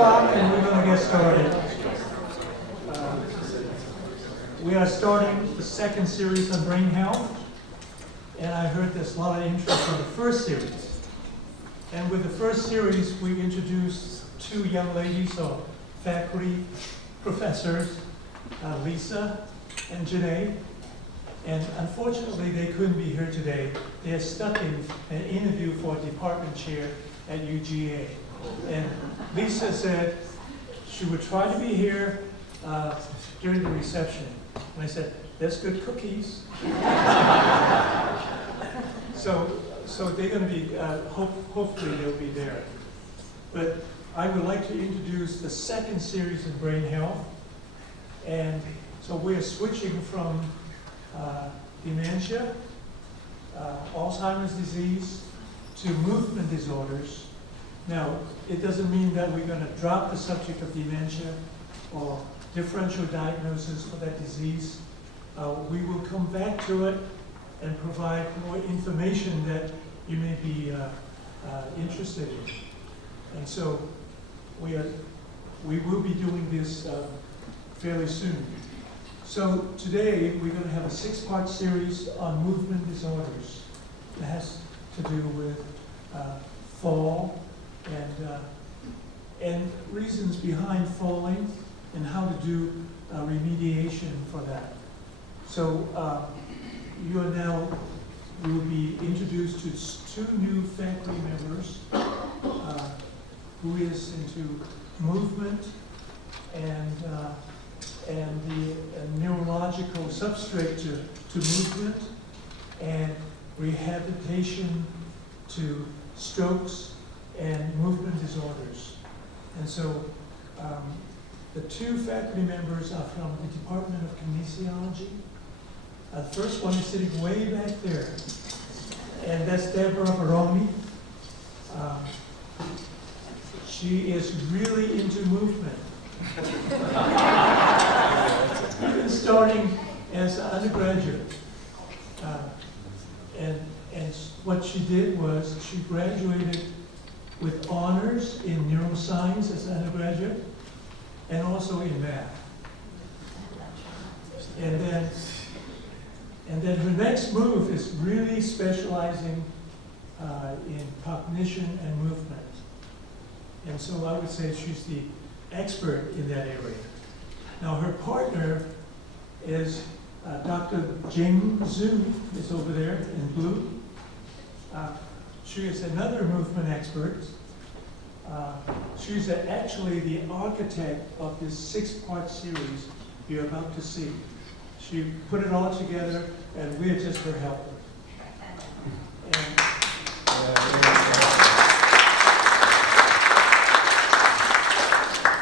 o'clock and we're going to get started. We are starting the second series on brain health, and I heard there's a lot of interest in the first series. And with the first series, we introduced two young ladies, or faculty professors, Lisa and Janae. And unfortunately, they couldn't be here today. They are stuck in an interview for a department chair at UGA. And Lisa said she would try to be here during the reception. And I said, there's good cookies. So they're going to be, hopefully they'll be there. But I would like to introduce the second series of brain health. And so we're switching from dementia, Alzheimer's disease, to movement disorders. Now, it doesn't mean that we're going to drop the subject of dementia or differential diagnosis for that disease. We will come back to it and provide more information that you may be interested in. And so we will be doing this fairly soon. So today we're going to have a 6-part series on movement disorders. It has to do with fall and reasons behind falling and how to do remediation for that. So you will be introduced to 2 new faculty members who is into movement and the neurological substrate to movement and rehabilitation to strokes and movement disorders. And so the 2 faculty members are from the Department of Kinesiology. The first one is sitting way back there, and that's Deborah Baromi. She is really into movement. Even starting as an undergraduate. And what she did was she graduated with honors in neuroscience as an undergraduate and also in math. And then her next move is really specializing in cognition and movement. And so I would say she's the expert in that area. Now her partner is Dr. Jing Zhu, is over there in blue. She is another movement expert. She's actually the architect of this 6-part series you're about to see. She put it all together, and we're just her helper.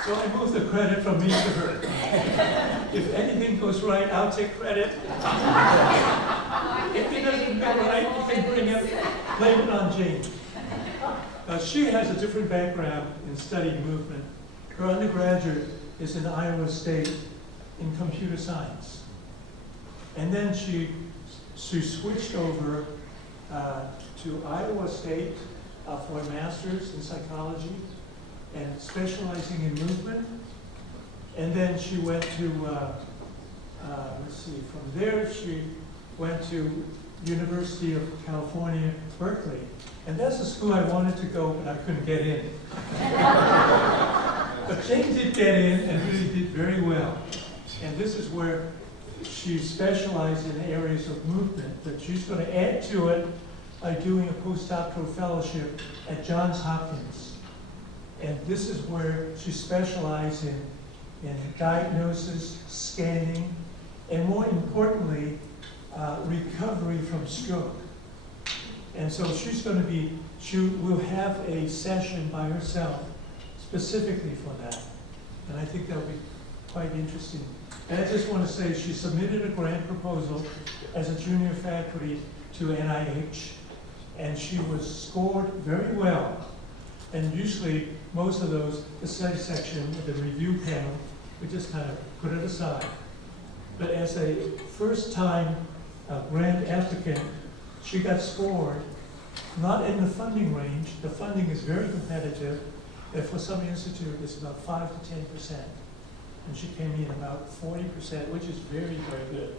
So I move the credit from me to her. If anything goes right, I'll take credit. If it doesn't go right, you can blame it on Jane. She has a different background in studying movement. Her undergraduate is in Iowa State in computer science. And then she switched over to Iowa State for a master's in psychology and specializing in movement. And then she went to, from there she went to University of California, Berkeley. And that's a school I wanted to go, but I couldn't get in. But Jane did get in and really did very well. And this is where she specialized in areas of movement, but she's going to add to it by doing a postdoctoral fellowship at Johns Hopkins. And this is where she specialized in diagnosis, scanning, and more importantly, recovery from stroke. And so she will have a session by herself specifically for that. And I think that'll be quite interesting. And I just want to say she submitted a grant proposal as a junior faculty to NIH, and she was scored very well. And usually, most of those, the study section, the review panel, we just kind of put it aside. But as a first-time grant applicant, she got scored not in the funding range. The funding is very competitive, And for some institute, it's about 5 to 10%. And she came in about 40%, which is very, very good.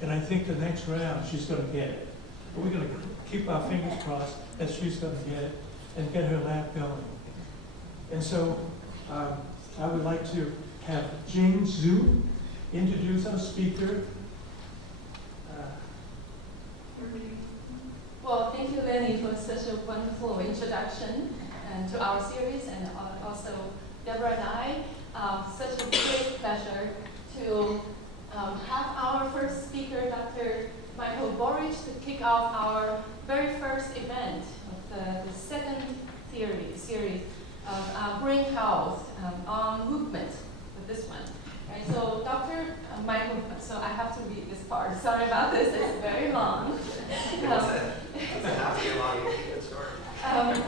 And I think the next round, she's going to get it. But we're going to keep our fingers crossed that she's going to get it and get her lab going. And so I would like to have James Zhu introduce our speaker. Well, thank you, Lenny, for such a wonderful introduction to our series, and also Deborah and I. Such a great pleasure to have our first speaker, Dr. Michael Borich, to kick off our very first event of the second series of brain health on movement, this one. Right, so Dr. Michael, so I have to read this part. Sorry about this, it's very long.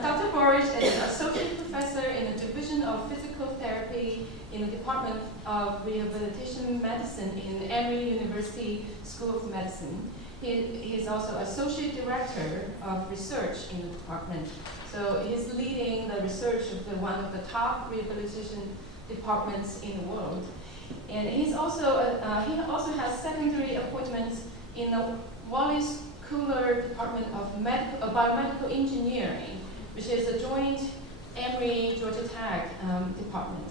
Dr. Borich is an associate professor in the Division of Physical Therapy in the Department of Rehabilitation Medicine in Emory University School of Medicine. He is also associate director of research in the department. So he's leading the research of one of the top rehabilitation departments in the world. And he also has secondary appointments in the Wallace Cooler Department of Biomedical Engineering, which is a joint Emory Georgia Tech department,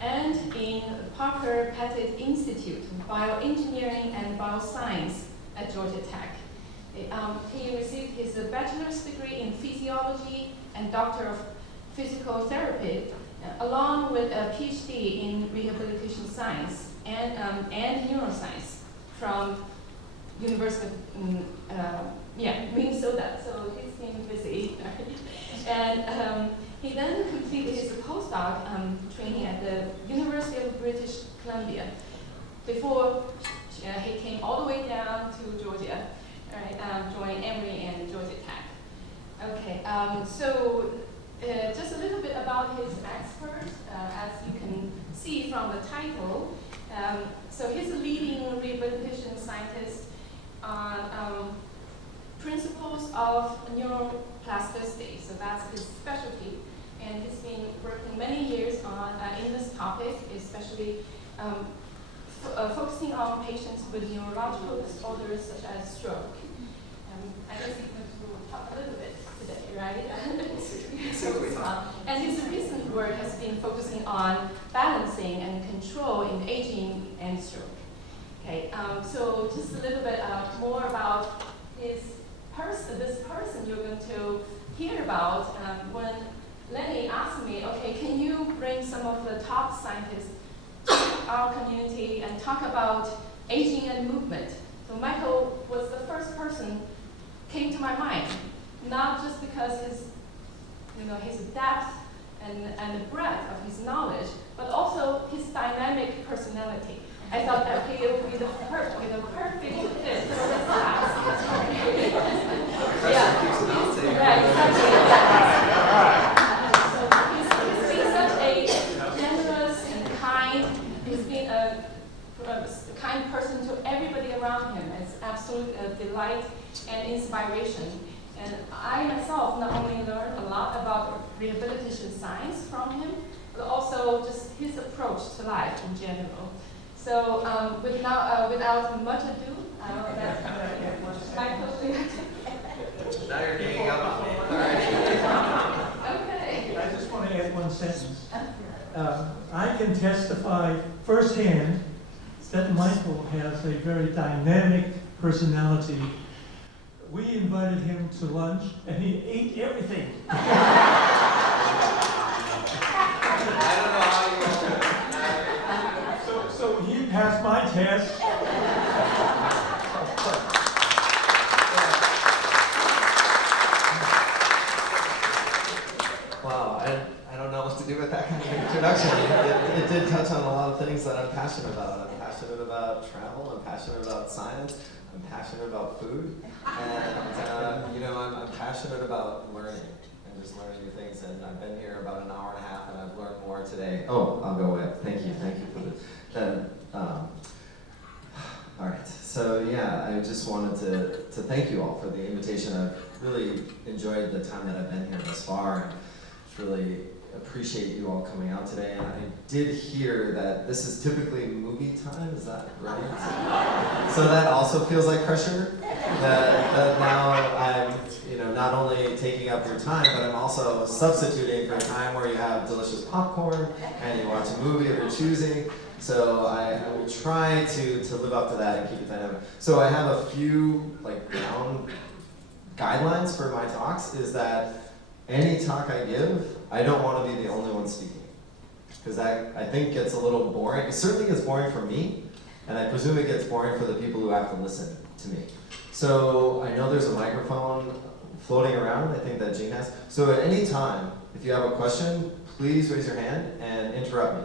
and in Parker Pettit Institute of Bioengineering and Bioscience at Georgia Tech. He received his bachelor's degree in physiology and doctor of physical therapy, along with a PhD in rehabilitation science and neuroscience from University of Minnesota. So he's been busy. And he then completed his postdoc training at the University of British Columbia before he came all the way down to Georgia, joined Emory and Georgia Tech. Okay, so just a little bit about his expert, as you can see from the title. So he's a leading rehabilitation scientist on principles of neuroplasticity. So that's his specialty. And he's been working many years on in this topic, especially focusing on patients with neurological disorders such as stroke. I guess he's going to talk a little bit today, right? And his recent work has been focusing on balancing and control in aging and stroke. Okay, so just a little bit more about this person you're going to hear about. When Lenny asked me, okay, can you bring some of the top scientists to our community and talk about aging and movement? So Michael was the first person came to my mind, not just because his depth and the breadth of his knowledge, but also his dynamic personality. I thought that he would be the perfect fit for this class. So he's been such a generous and kind. He's been a kind person to everybody around him. It's absolute delight and inspiration. And I myself not only learned a lot about rehabilitation science from him, but also just his approach to life in general. So without much ado, Michael. Now you're getting up on me. Okay. I just want to add one sentence. I can testify firsthand that Michael has a very dynamic personality. We invited him to lunch, and he ate everything. I don't know how you So he passed my test. Wow, I don't know what to do with that kind of introduction. It did touch on a lot of things that I'm passionate about. I'm passionate about travel, I'm passionate about science, I'm passionate about food, and I'm passionate about learning and just learning new things. And I've been here about an hour and a half, and I've learned more today. Oh, I'll go away. Thank you for the. All right. So yeah, I just wanted to thank you all for the invitation. I've really enjoyed the time that I've been here thus far. And it's really appreciate you all coming out today. And I did hear that this is typically movie time, is that right? So that also feels like pressure. That now I'm, not only taking up your time, but I'm also substituting for a time where you have delicious popcorn and you watch a movie of your choosing. So I will try to live up to that and keep it dynamic. So I have a few ground guidelines for my talks. Is that any talk I give, I don't want to be the only one speaking, because that I think gets a little boring. It certainly gets boring for me, and I presume it gets boring for the people who have to listen to me. So I know there's a microphone floating around, I think that Jean has. So at any time, if you have a question, please raise your hand and interrupt me.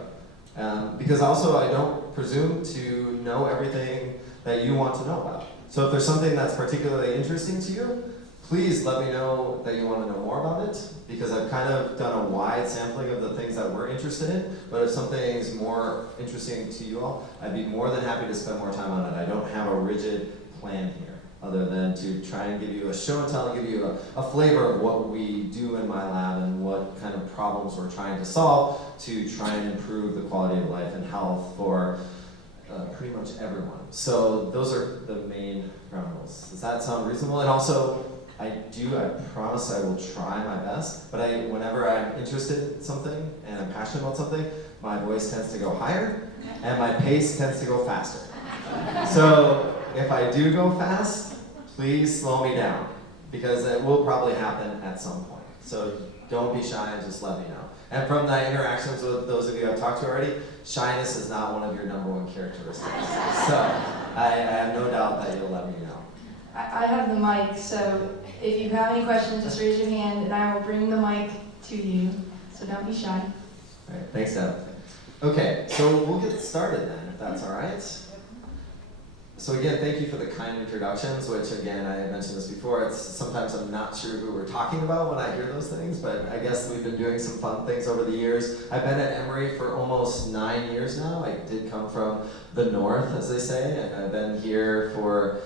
Because also I don't presume to know everything that you want to know about. So if there's something that's particularly interesting to you, please let me know that you want to know more about it, because I've kind of done a wide sampling of the things that we're interested in. But if something's more interesting to you all, I'd be more than happy to spend more time on it. I don't have a rigid plan here, other than to try and give you a show and tell, give you a flavor of what we do in my lab and what kind of problems we're trying to solve to try and improve the quality of life and health for pretty much everyone. So those are the main ground rules. Does that sound reasonable? And also, I promise I will try my best, but whenever I'm interested in something and I'm passionate about something, my voice tends to go higher and my pace tends to go faster. So if I do go fast, please slow me down, because it will probably happen at some point. So don't be shy and just let me know. And from the interactions with those of you I've talked to already, shyness is not one of your #1 characteristics. So I have no doubt that you'll let me know. I have the mic, so if you have any questions, just raise your hand and I will bring the mic to you. So don't be shy. All right, thanks, Deb. Okay, so we'll get started then, if that's all right. So again, thank you for the kind introductions, which again, I mentioned this before, sometimes I'm not sure who we're talking about when I hear those things, but I guess we've been doing some fun things over the years. I've been at Emory for almost 9 years now. I did come from the north, as they say, and I've been here for,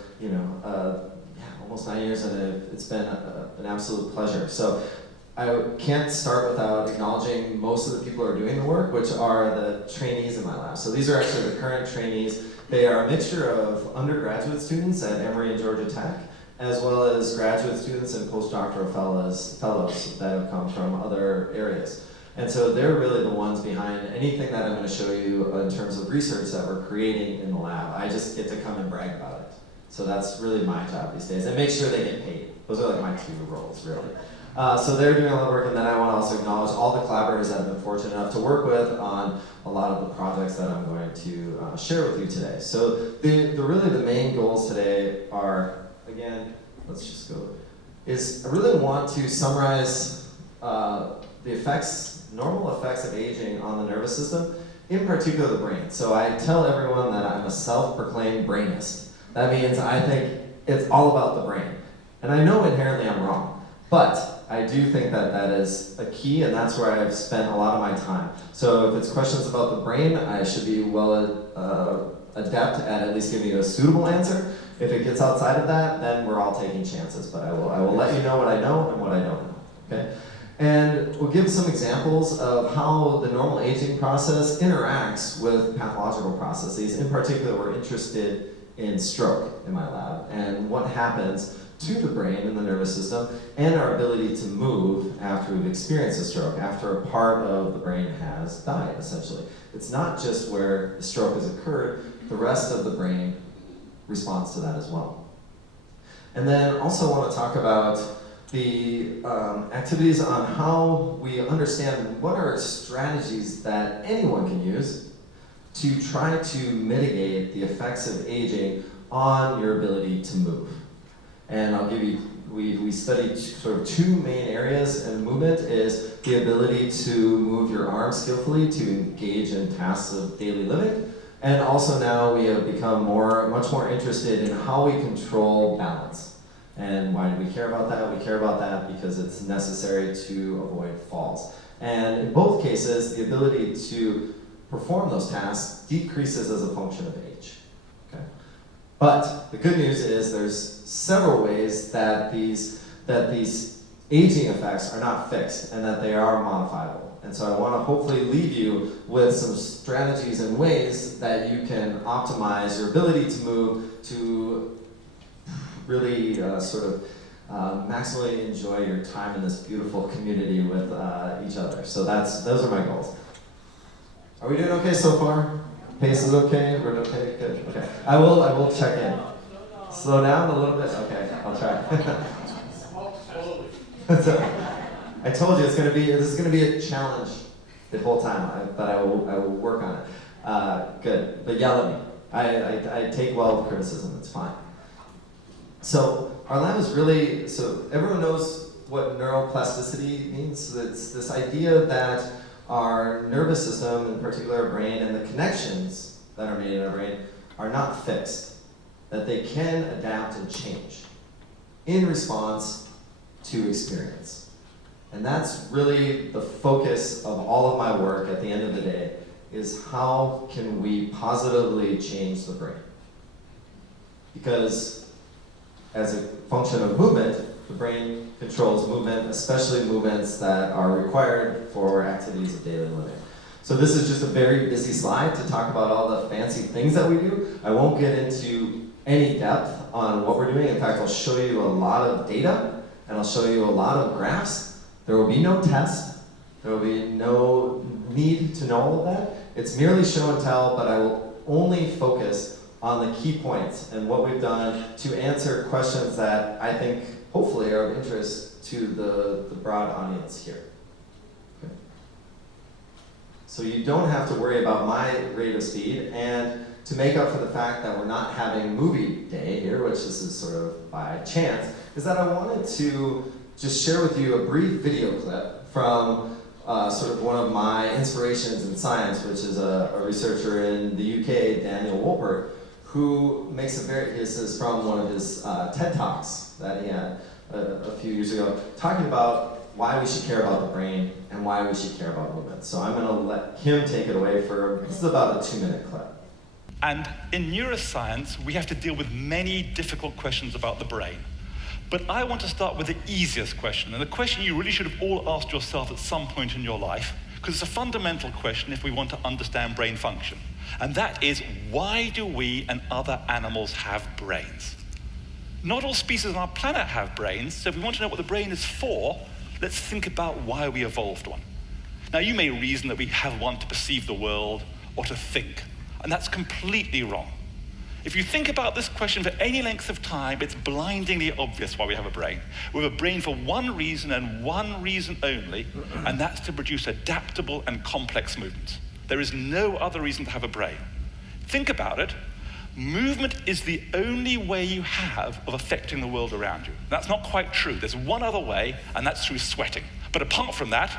almost 9 years, and it's been an absolute pleasure. So I can't start without acknowledging most of the people who are doing the work, which are the trainees in my lab. So these are actually the current trainees. They are a mixture of undergraduate students at Emory and Georgia Tech, as well as graduate students and postdoctoral fellows that have come from other areas. And so they're really the ones behind anything that I'm going to show you in terms of research that we're creating in the lab. I just get to come and brag about it. So that's really my job these days, and make sure they get paid. Those are like my 2 roles, really. So they're doing a lot of work, and then I want to also acknowledge all the collaborators that I've been fortunate enough to work with on a lot of the projects that I'm going to share with you today. So really the main goals today are, again, let's just go, is I really want to summarize the normal effects of aging on the nervous system, in particular the brain. So I tell everyone that I'm a self-proclaimed brainist. That means I think it's all about the brain. And I know inherently I'm wrong, but I do think that that is a key, and that's where I've spent a lot of my time. So if it's questions about the brain, I should be well adept at least giving you a suitable answer. If it gets outside of that, then we're all taking chances. But I will let you know what I know and what I don't know. Okay? And we'll give some examples of how the normal aging process interacts with pathological processes. In particular, we're interested in stroke in my lab and what happens to the brain and the nervous system, and our ability to move after we've experienced a stroke, after a part of the brain has died, essentially. It's not just where the stroke has occurred, the rest of the brain responds to that as well. And then also want to talk about the activities on how we understand what are strategies that anyone can use to try to mitigate the effects of aging on your ability to move. And I'll give you, we studied sort of 2 main areas in movement, is the ability to move your arms skillfully to engage in tasks of daily living. And also now we have become much more interested in how we control balance. And why do we care about that? We care about that because it's necessary to avoid falls. And in both cases, the ability to perform those tasks decreases as a function of age. Okay? But the good news is there's several ways that these aging effects are not fixed and that they are modifiable. And so I want to hopefully leave you with some strategies and ways that you can optimize your ability to move to really maximally enjoy your time in this beautiful community with each other. So those are my goals. Are we doing okay so far? Pace is okay? We're okay? Good. Okay. I will check in. Slow down a little bit? Okay, I'll try. I told you this is gonna be a challenge the whole time, but I will work on it. Good, but yell at me. I take well criticism, it's fine. So our lab is really, so everyone knows what neuroplasticity means. It's this idea that our nervous system, in particular our brain, and the connections that are made in our brain are not fixed, that they can adapt and change in response to experience. And that's really the focus of all of my work at the end of the day, is how can we positively change the brain? Because as a function of movement, the brain controls movement, especially movements that are required for activities of daily living. So this is just a very busy slide to talk about all the fancy things that we do. I won't get into any depth on what we're doing. In fact, I'll show you a lot of data, and I'll show you a lot of graphs. There will be no test. There will be no need to know all of that. It's merely show and tell, but I will only focus on the key points and what we've done to answer questions that I think hopefully are of interest to the broad audience here. Okay. So you don't have to worry about my rate of speed, and to make up for the fact that we're not having movie day here, which this is sort of by chance, is that I wanted to just share with you a brief video clip from sort of one of my inspirations in science, which is a researcher in the UK, Daniel Wolpert, who makes this is from one of his TED Talks that he had a few years ago, talking about why we should care about the brain and why we should care about movement. So I'm gonna let him take it away this is about a 2-minute clip. And in neuroscience, we have to deal with many difficult questions about the brain. But I want to start with the easiest question, and the question you really should have all asked yourself at some point in your life, because it's a fundamental question if we want to understand brain function. And that is, why do we and other animals have brains? Not all species on our planet have brains, so if we want to know what the brain is for, let's think about why we evolved one. Now, you may reason that we have one to perceive the world or to think, and that's completely wrong. If you think about this question for any length of time, it's blindingly obvious why we have a brain. We have a brain for one reason and one reason only, and that's to produce adaptable and complex movements. There is no other reason to have a brain. Think about it. Movement is the only way you have of affecting the world around you. That's not quite true. There's one other way, and that's through sweating. But apart from that,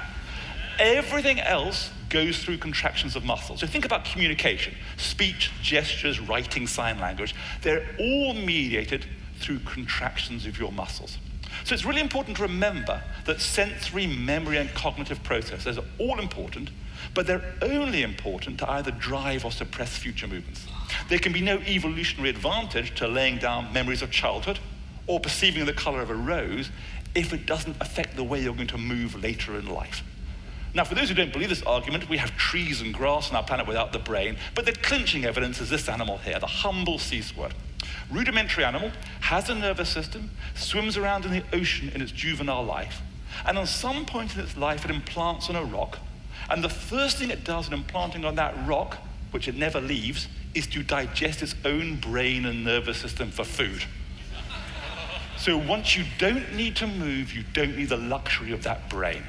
everything else goes through contractions of muscles. So think about communication, speech, gestures, writing, sign language. They're all mediated through contractions of your muscles. So it's really important to remember that sensory, memory, and cognitive processes are all important, but they're only important to either drive or suppress future movements. There can be no evolutionary advantage to laying down memories of childhood or perceiving the color of a rose if it doesn't affect the way you're going to move later in life. Now, for those who don't believe this argument, we have trees and grass on our planet without the brain, but the clinching evidence is this animal here, the humble sea squirt. Rudimentary animal, has a nervous system, swims around in the ocean in its juvenile life, and on some point in its life it implants on a rock, and the first thing it does in implanting on that rock, which it never leaves, is to digest its own brain and nervous system for food. So once you don't need to move, you don't need the luxury of that brain.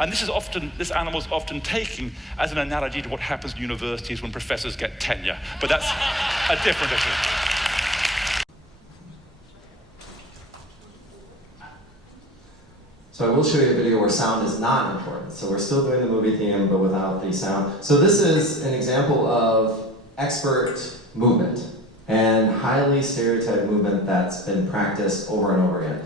And this animal is often taken as an analogy to what happens in universities when professors get tenure. But that's a different issue. So I will show you a video where sound is not important. So we're still doing the movie theme, but without the sound. So this is an example of expert movement and highly stereotyped movement that's been practiced over and over again.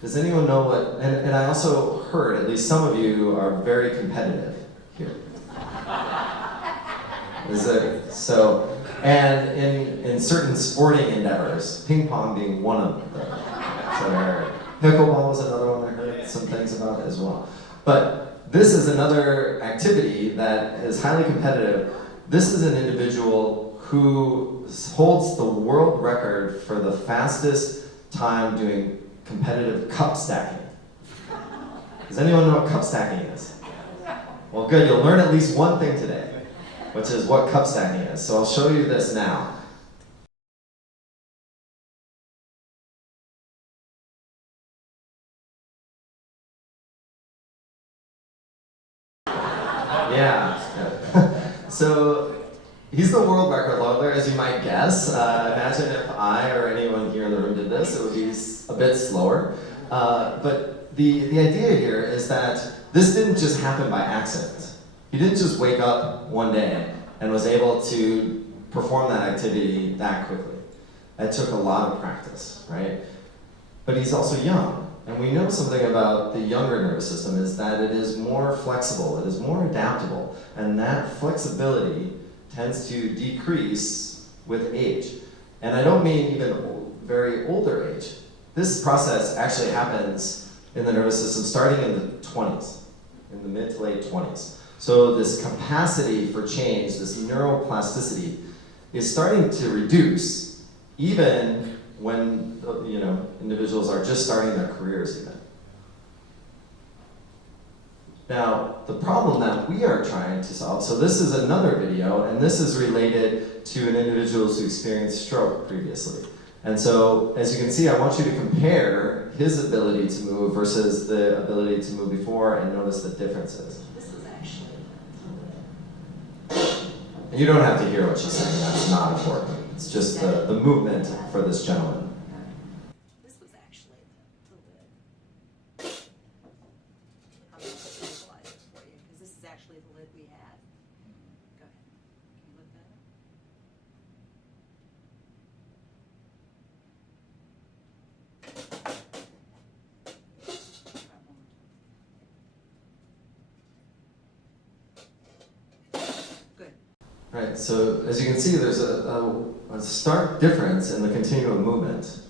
Does anyone know what, and I also heard, at least some of you are very competitive here. And in certain sporting endeavors, ping pong being one of them. So pickleball was another one I heard. some things about it as well. But this is another activity that is highly competitive. This is an individual who holds the world record for the fastest time doing competitive cup stacking. Does anyone know what cup stacking is? Well, good, you'll learn at least one thing today, which is what cup stacking is. So I'll show you this now. Yeah. So he's the world record holder, as you might guess. Imagine if I or anyone here in the room did this, it would be a bit slower. But the idea here is that this didn't just happen by accident. He didn't just wake up one day and was able to perform that activity that quickly. That took a lot of practice, right? But he's also young. And we know something about the younger nervous system is that it is more flexible, it is more adaptable, and that flexibility tends to decrease with age. And I don't mean even very older age. This process actually happens in the nervous system starting in the 20s, in the mid to late 20s. So this capacity for change, this neuroplasticity, is starting to reduce even when individuals are just starting their careers even. Now, the problem that we are trying to solve, so this is another video, and this is related to an individual who experienced stroke previously. And so, as you can see, I want you to compare his ability to move versus the ability to move before and notice the differences. This was actually. And you don't have to hear what she's saying, that's not important. It's just the movement for this gentleman. This was actually the lid. I'm going to visualize it for you because this is actually the lid we had. Go ahead. Can you look that up? Good. Right, so as you can see, there's a stark difference in the continuum of movement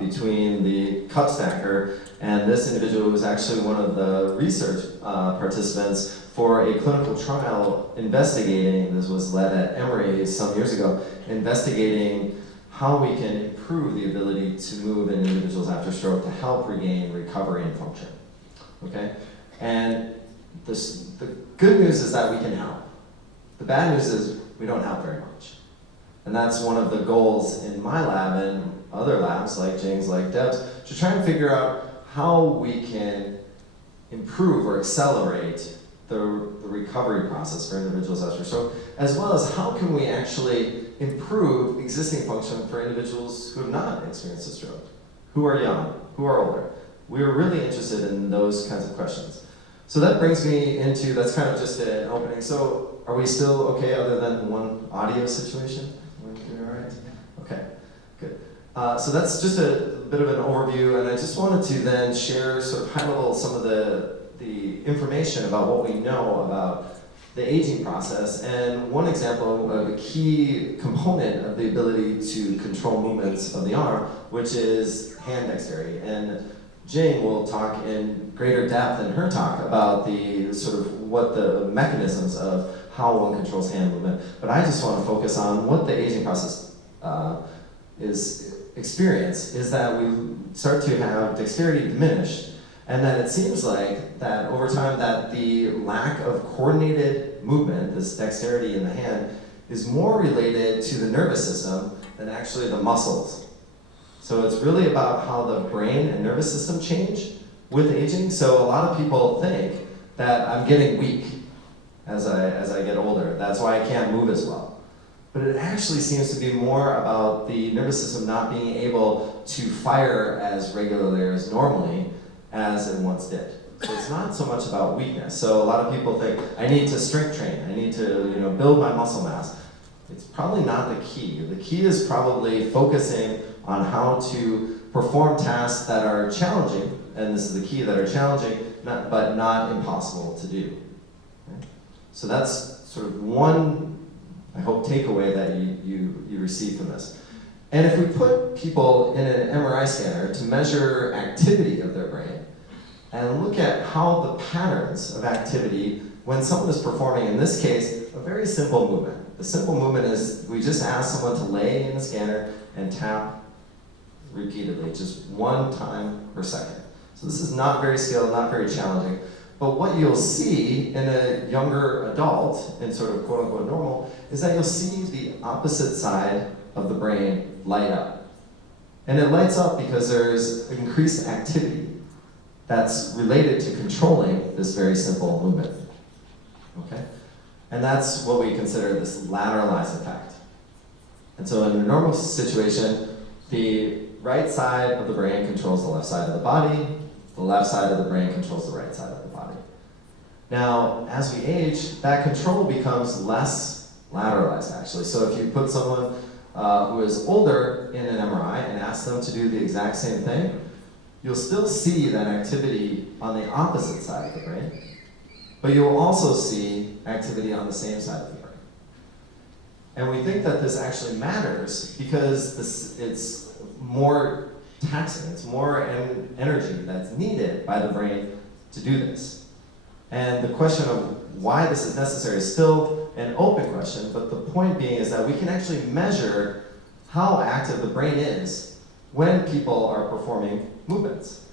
between the cup stacker and this individual who was actually one of the research participants for a clinical trial investigating, this was led at Emory some years ago, investigating how we can improve the ability to move in individuals after stroke to help regain recovery and function. Okay? And the good news is that we can help. The bad news is we don't help very much. And that's one of the goals in my lab and other labs like Jane's, like Deb's, to try and figure out how we can improve or accelerate the recovery process for individuals after stroke, as well as how can we actually improve existing function for individuals who have not experienced a stroke, who are young, who are older. We are really interested in those kinds of questions. So that brings me into, that's kind of just an opening. So are we still okay other than one audio situation? We're doing all right? Okay, good. So that's just a bit of an overview, and I just wanted to then share sort of high level some of the information about what we know about the aging process. And one example of a key component of the ability to control movements of the arm, which is hand dexterity. And Jane will talk in greater depth in her talk about the sort of what the mechanisms of how one controls hand movement. But I just want to focus on what the aging process is that we start to have dexterity diminished, and that it seems like that over time that the lack of coordinated movement, this dexterity in the hand, is more related to the nervous system than actually the muscles. So it's really about how the brain and nervous system change with aging. So a lot of people think that I'm getting weak as I get older. That's why I can't move as well. But it actually seems to be more about the nervous system not being able to fire as regularly or as normally as it once did. So it's not so much about weakness. So a lot of people think, I need to strength train, I need to build my muscle mass. It's probably not the key. The key is probably focusing on how to perform tasks that are challenging, and this is the key, that are challenging, but not impossible to do. Okay? So that's sort of one, I hope, takeaway that you receive from this. And if we put people in an MRI scanner to measure activity of their brain, and look at how the patterns of activity when someone is performing, in this case, a very simple movement. The simple movement is we just ask someone to lay in the scanner and tap repeatedly, just 1 time per second. So this is not very skilled, not very challenging. But what you'll see in a younger adult, in sort of quote unquote normal, is that you'll see the opposite side of the brain light up. And it lights up because there's increased activity that's related to controlling this very simple movement. Okay? And that's what we consider this lateralized effect. And so in a normal situation, the right side of the brain controls the left side of the body, the left side of the brain controls the right side of the body. Now, as we age, that control becomes less lateralized, actually. So if you put someone who is older in an MRI and ask them to do the exact same thing, you'll still see that activity on the opposite side of the brain, but you'll also see activity on the same side of the brain. And we think that this actually matters because it's more taxing, it's more energy that's needed by the brain to do this. And the question of why this is necessary is still an open question, but the point being is that we can actually measure how active the brain is when people are performing movements.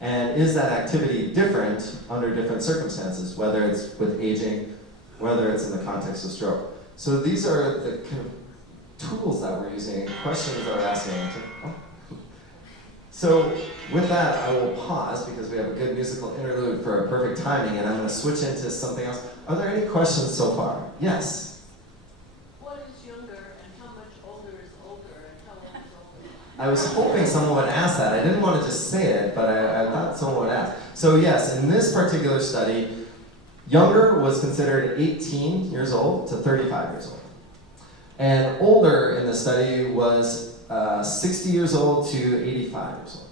And is that activity different under different circumstances, whether it's with aging, whether it's in the context of stroke. So these are the kind of tools that we're using, questions that we're asking. So with that, I will pause because we have a good musical interlude for a perfect timing, and I'm going to switch into something else. Are there any questions so far? Yes? What is younger and how much older is older and how old is older? I was hoping someone would ask that. I didn't want to just say it, but I thought someone would ask. So yes, in this particular study, younger was considered 18 years old to 35 years old. And older in the study was 60 years old to 85 years old.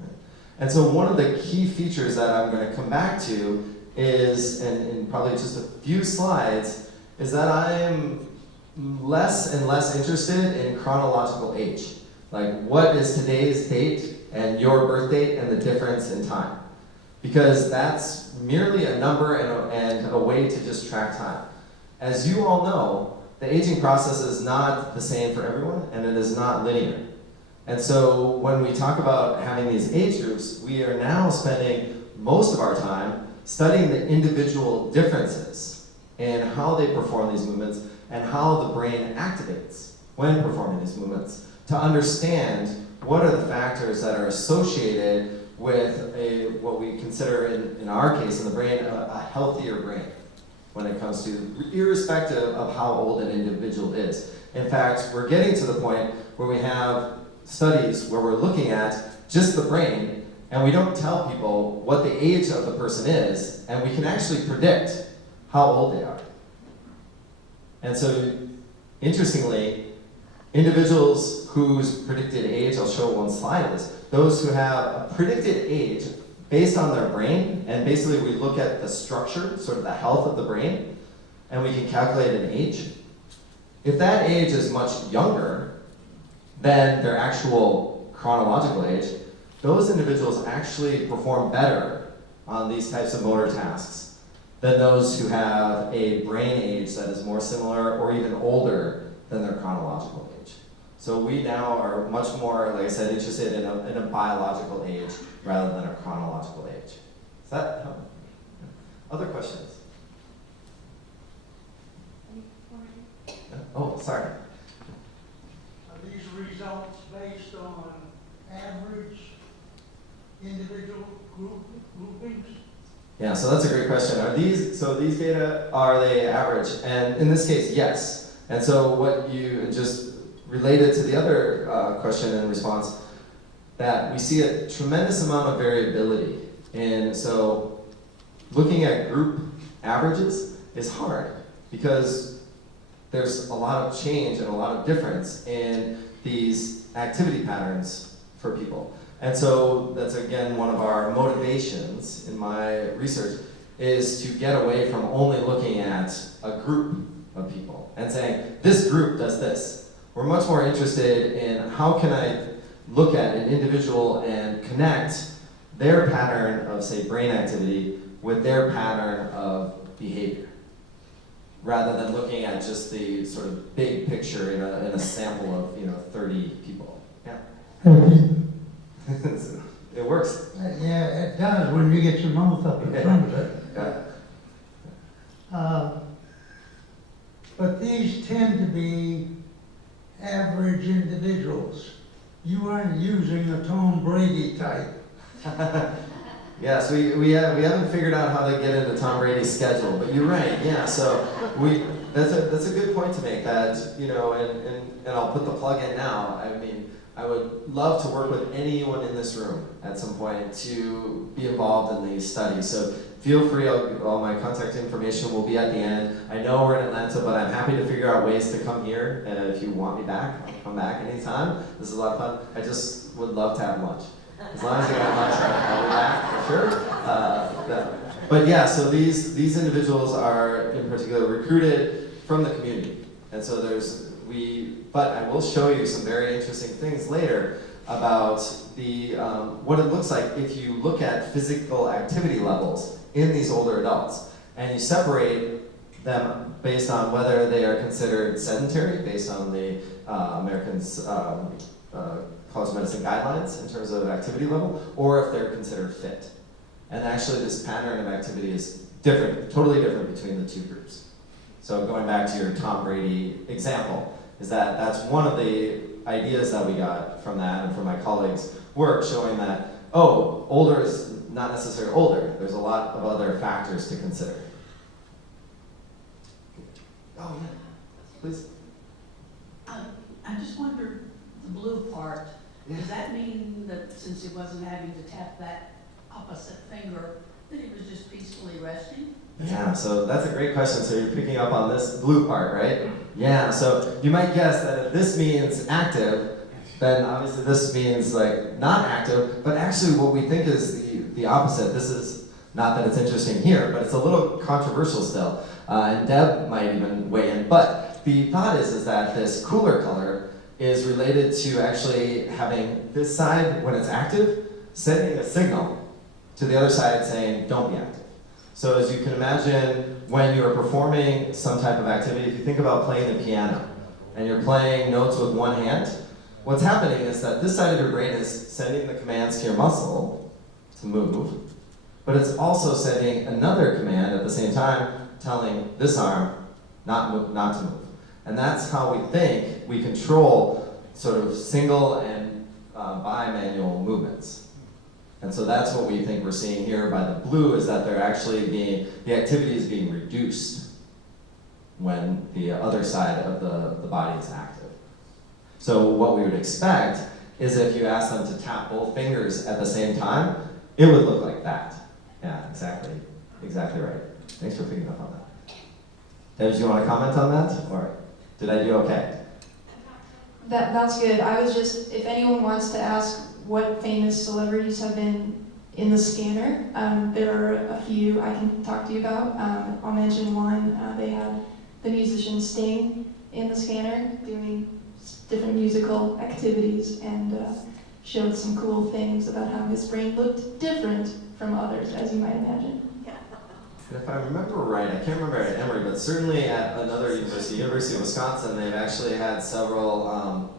Right? And so one of the key features that I'm going to come back to is, and in probably just a few slides, is that I am less and less interested in chronological age. Like, what is today's date and your birth date and the difference in time? Because that's merely a number and a way to just track time. As you all know, the aging process is not the same for everyone, and it is not linear. And so when we talk about having these age groups, we are now spending most of our time studying the individual differences in how they perform these movements and how the brain activates when performing these movements to understand what are the factors that are associated with what we consider, in our case, in the brain, a healthier brain when it comes to, irrespective of how old an individual is. In fact, we're getting to the point where we have studies where we're looking at just the brain, and we don't tell people what the age of the person is, and we can actually predict how old they are. And so, interestingly, individuals whose predicted age, I'll show one slide of this, those who have a predicted age based on their brain, and basically we look at the structure, sort of the health of the brain, and we can calculate an age. If that age is much younger than their actual chronological age, those individuals actually perform better on these types of motor tasks than those who have a brain age that is more similar or even older than their chronological age. So we now are much more, like I said, interested in a biological age rather than a chronological age. Does that help? Other questions? Oh, sorry. Are these results based on average individual groupings? Yeah, so that's a great question. These data, are they average? And in this case, yes. And so what you just related to the other question and response, that we see a tremendous amount of variability. And so looking at group averages is hard because there's a lot of change and a lot of difference in these activity patterns for people. And so that's, again, one of our motivations in my research is to get away from only looking at a group of people and saying, this group does this. We're much more interested in how can I look at an individual and connect their pattern of, say, brain activity with their pattern of behavior, rather than looking at just the sort of big picture in a sample of 30 people. Yeah. It works. Yeah, it does when you get your mouth up in front of it. Yeah. But these tend to be average individuals. You aren't using a Tom Brady type. Yes, we haven't figured out how to get into Tom Brady's schedule, but you're right. Yeah, so that's a good point to make. That and I'll put the plug in now. I mean, I would love to work with anyone in this room at some point to be involved in these studies. So feel free. All my contact information will be at the end. I know we're in Atlanta, but I'm happy to figure out ways to come here. And if you want me back, I'll come back anytime. This is a lot of fun. I just would love to have lunch. As long as I got lunch, I'll be back for sure. But yeah, so these individuals are in particular recruited from the community, and so But I will show you some very interesting things later about the what it looks like if you look at physical activity levels in these older adults, and you separate them based on whether they are considered sedentary, based on the Americans College of Medicine guidelines in terms of activity level, or if they're considered fit. And actually this pattern of activity is different, totally different between the two groups. So going back to your Tom Brady example, that's one of the ideas that we got from that and from my colleagues' work, showing that, older is not necessarily older. There's a lot of other factors to consider. Oh, yeah, please. I just wondered, the blue part, does that mean that since he wasn't having to tap that opposite finger, that he was just peacefully resting? Yeah, so that's a great question. So you're picking up on this blue part, right? Yeah, so you might guess that if this means active, then obviously this means like not active, but actually what we think is the opposite. This is, not that it's interesting here, but it's a little controversial still. And Deb might even weigh in, but the thought is that this cooler color is related to actually having this side, when it's active, sending a signal to the other side saying, don't be active. So as you can imagine, when you're performing some type of activity, if you think about playing the piano, and you're playing notes with one hand, what's happening is that this side of your brain is sending the commands to your muscle to move, but it's also sending another command at the same time, telling this arm not to move. And that's how we think we control sort of single and bimanual movements. And so that's what we think we're seeing here by the blue, is that they're actually the activity is being reduced when the other side of the body is active. So what we would expect is if you ask them to tap both fingers at the same time, it would look like that. Yeah, exactly right. Thanks for picking up on that. Deb, do you want to comment on that? Or did I do okay? That's good. I was just, if anyone wants to ask what famous celebrities have been in the scanner, there are a few I can talk to you about. I'll mention one. They had the musician Sting in the scanner doing different musical activities, and showed some cool things about how his brain looked different from others, as you might imagine. And if I remember right, I can't remember at Emory, but certainly at another university, University of Wisconsin, they've actually had several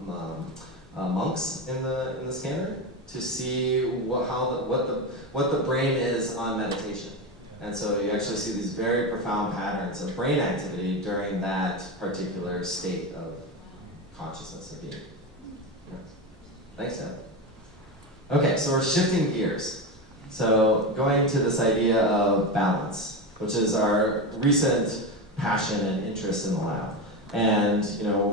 monks in the scanner to see what the brain is on meditation. And so you actually see these very profound patterns of brain activity during that particular state of consciousness of being. Yeah. Thanks, Deb. Okay, so we're shifting gears. So going to this idea of balance, which is our recent passion and interest in the lab. And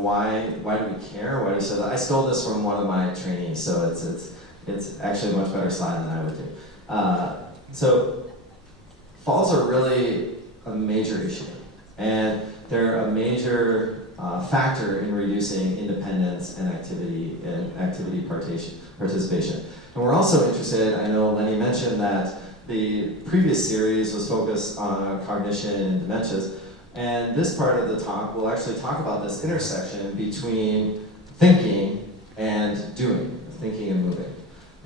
why do we care? Why do we say that? I stole this from one of my trainees, so it's actually a much better slide than I would do. So falls are really a major issue, and they're a major factor in reducing independence and activity participation. And we're also interested, I know Lenny mentioned that the previous series was focused on cognition and dementias, and this part of the talk will actually talk about this intersection between thinking and doing, thinking and moving.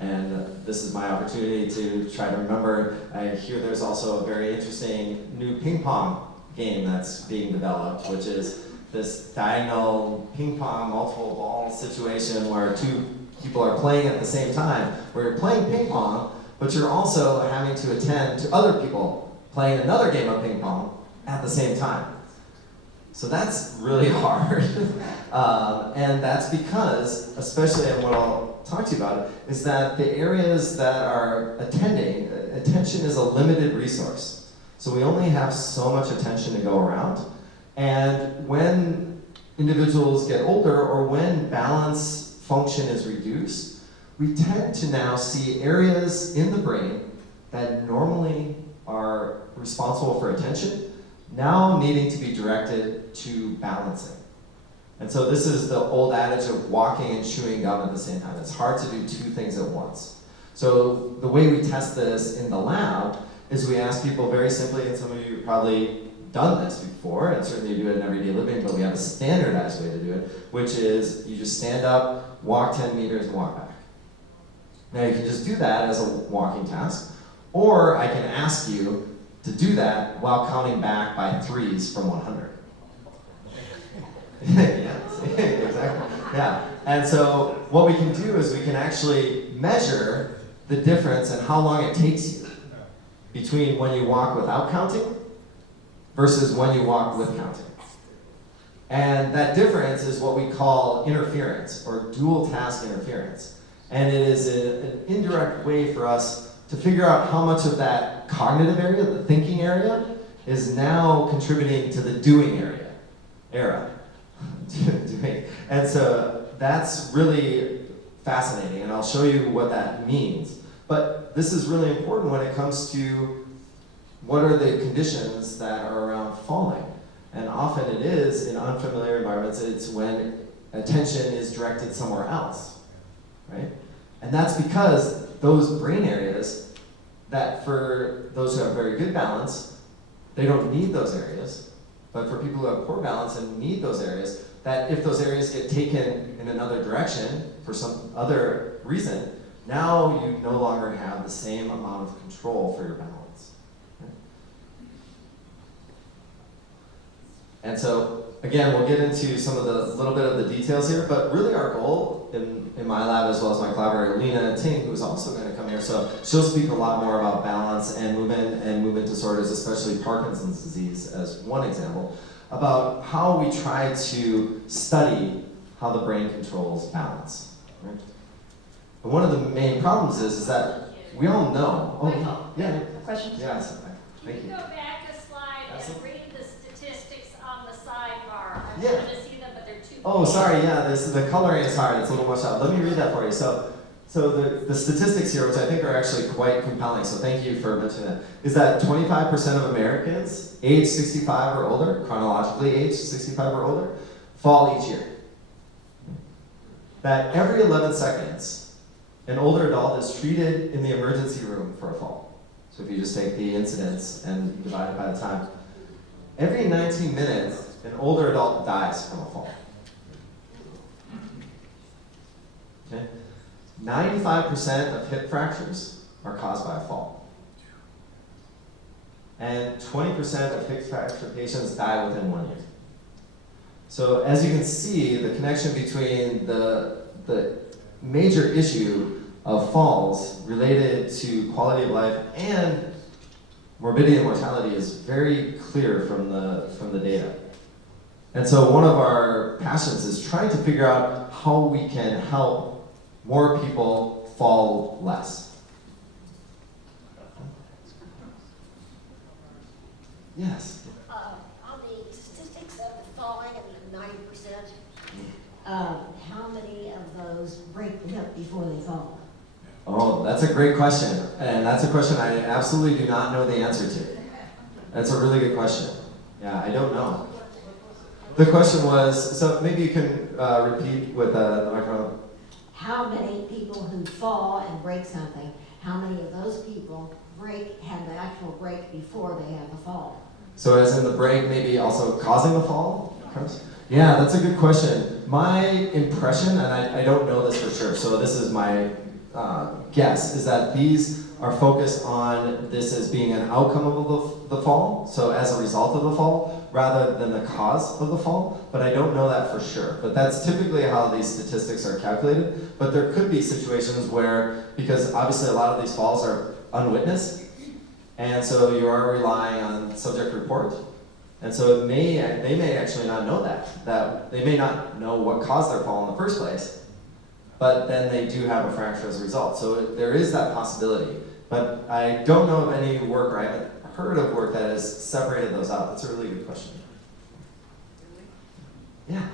And this is my opportunity to try to remember. I hear there's also a very interesting new ping pong game that's being developed, which is this diagonal ping pong multiple ball situation where two people are playing at the same time, where you're playing ping pong, but you're also having to attend to other people playing another game of ping pong at the same time. So that's really hard. And that's because, especially in what I'll talk to you about, is that the areas that are attending, attention is a limited resource. So we only have so much attention to go around. And when individuals get older or when balance function is reduced, we tend to now see areas in the brain that normally are responsible for attention now needing to be directed to balancing. And so this is the old adage of walking and chewing gum at the same time. It's hard to do two things at once. So the way we test this in the lab is we ask people very simply, and some of you have probably done this before, and certainly you do it in everyday living, but we have a standardized way to do it, which is you just stand up, walk 10 meters, and walk back. Now you can just do that as a walking task, or I can ask you to do that while counting back by threes from 100. Yeah, exactly. Yeah. And so what we can do is we can actually measure the difference in how long it takes you between when you walk without counting versus when you walk with counting. And that difference is what we call interference, or dual task interference. And it is an indirect way for us to figure out how much of that cognitive area, the thinking area, is now contributing to the doing era. Doing. And so that's really fascinating, and I'll show you what that means. But this is really important when it comes to what are the conditions that are around falling. And often it is, in unfamiliar environments, it's when attention is directed somewhere else, right? And that's because those brain areas that for those who have very good balance, they don't need those areas. But for people who have poor balance and need those areas, that if those areas get taken in another direction for some other reason, now you no longer have the same amount of control for your balance. And so, again, we'll get into some of the little bit of the details here, but really our goal in my lab, as well as my collaborator Lena Ting, who's also going to come here, so she'll speak a lot more about balance and movement disorders, especially Parkinson's disease as one example, about how we try to study how the brain controls balance. Right? And one of the main problems is that we all know. Oh, yeah. Questions? Yes. Thank you. Can you go back a slide Absolutely. and read the statistics on the sidebar? I Yeah. wanted to see them, but they're too Oh, big. sorry. Yeah, the coloring is hard. It's a little much out. Let me read that for you. So the statistics here, which I think are actually quite compelling, so thank you for mentioning that, is that 25% of Americans age 65 or older, chronologically aged 65 or older, fall each year. That every 11 seconds, an older adult is treated in the emergency room for a fall. So if you just take the incidence and divide it by the time, every 19 minutes, an older adult dies from a fall. Okay? 95% of hip fractures are caused by a fall. And 20% of hip fracture patients die within 1 year. So as you can see, the connection between the major issue of falls related to quality of life and morbidity and mortality is very clear from the data. And so one of our passions is trying to figure out how we can help more people fall less. Yes. On the statistics of the falling of the 90%, how many of those break the hip before they fall? Oh, that's a great question. And that's a question I absolutely do not know the answer to. That's a really good question. Yeah, I don't know. The question was, so maybe you can repeat with the microphone. How many people who fall and break something, how many of those people have the actual break before they have the fall? So as in the break maybe also causing the fall? Yeah, that's a good question. My impression, and I don't know this for sure, so this is my guess is that these are focused on this as being an outcome of the fall, so as a result of the fall, rather than the cause of the fall, but I don't know that for sure. But that's typically how these statistics are calculated, but there could be situations where, because obviously a lot of these falls are unwitnessed, and so you are relying on subject report, and so they may actually not know that they may not know what caused their fall in the first place, but then they do have a fracture as a result. So there is that possibility. But I don't know of any work, or I haven't heard of work that has separated those out. That's a really good question. Yeah.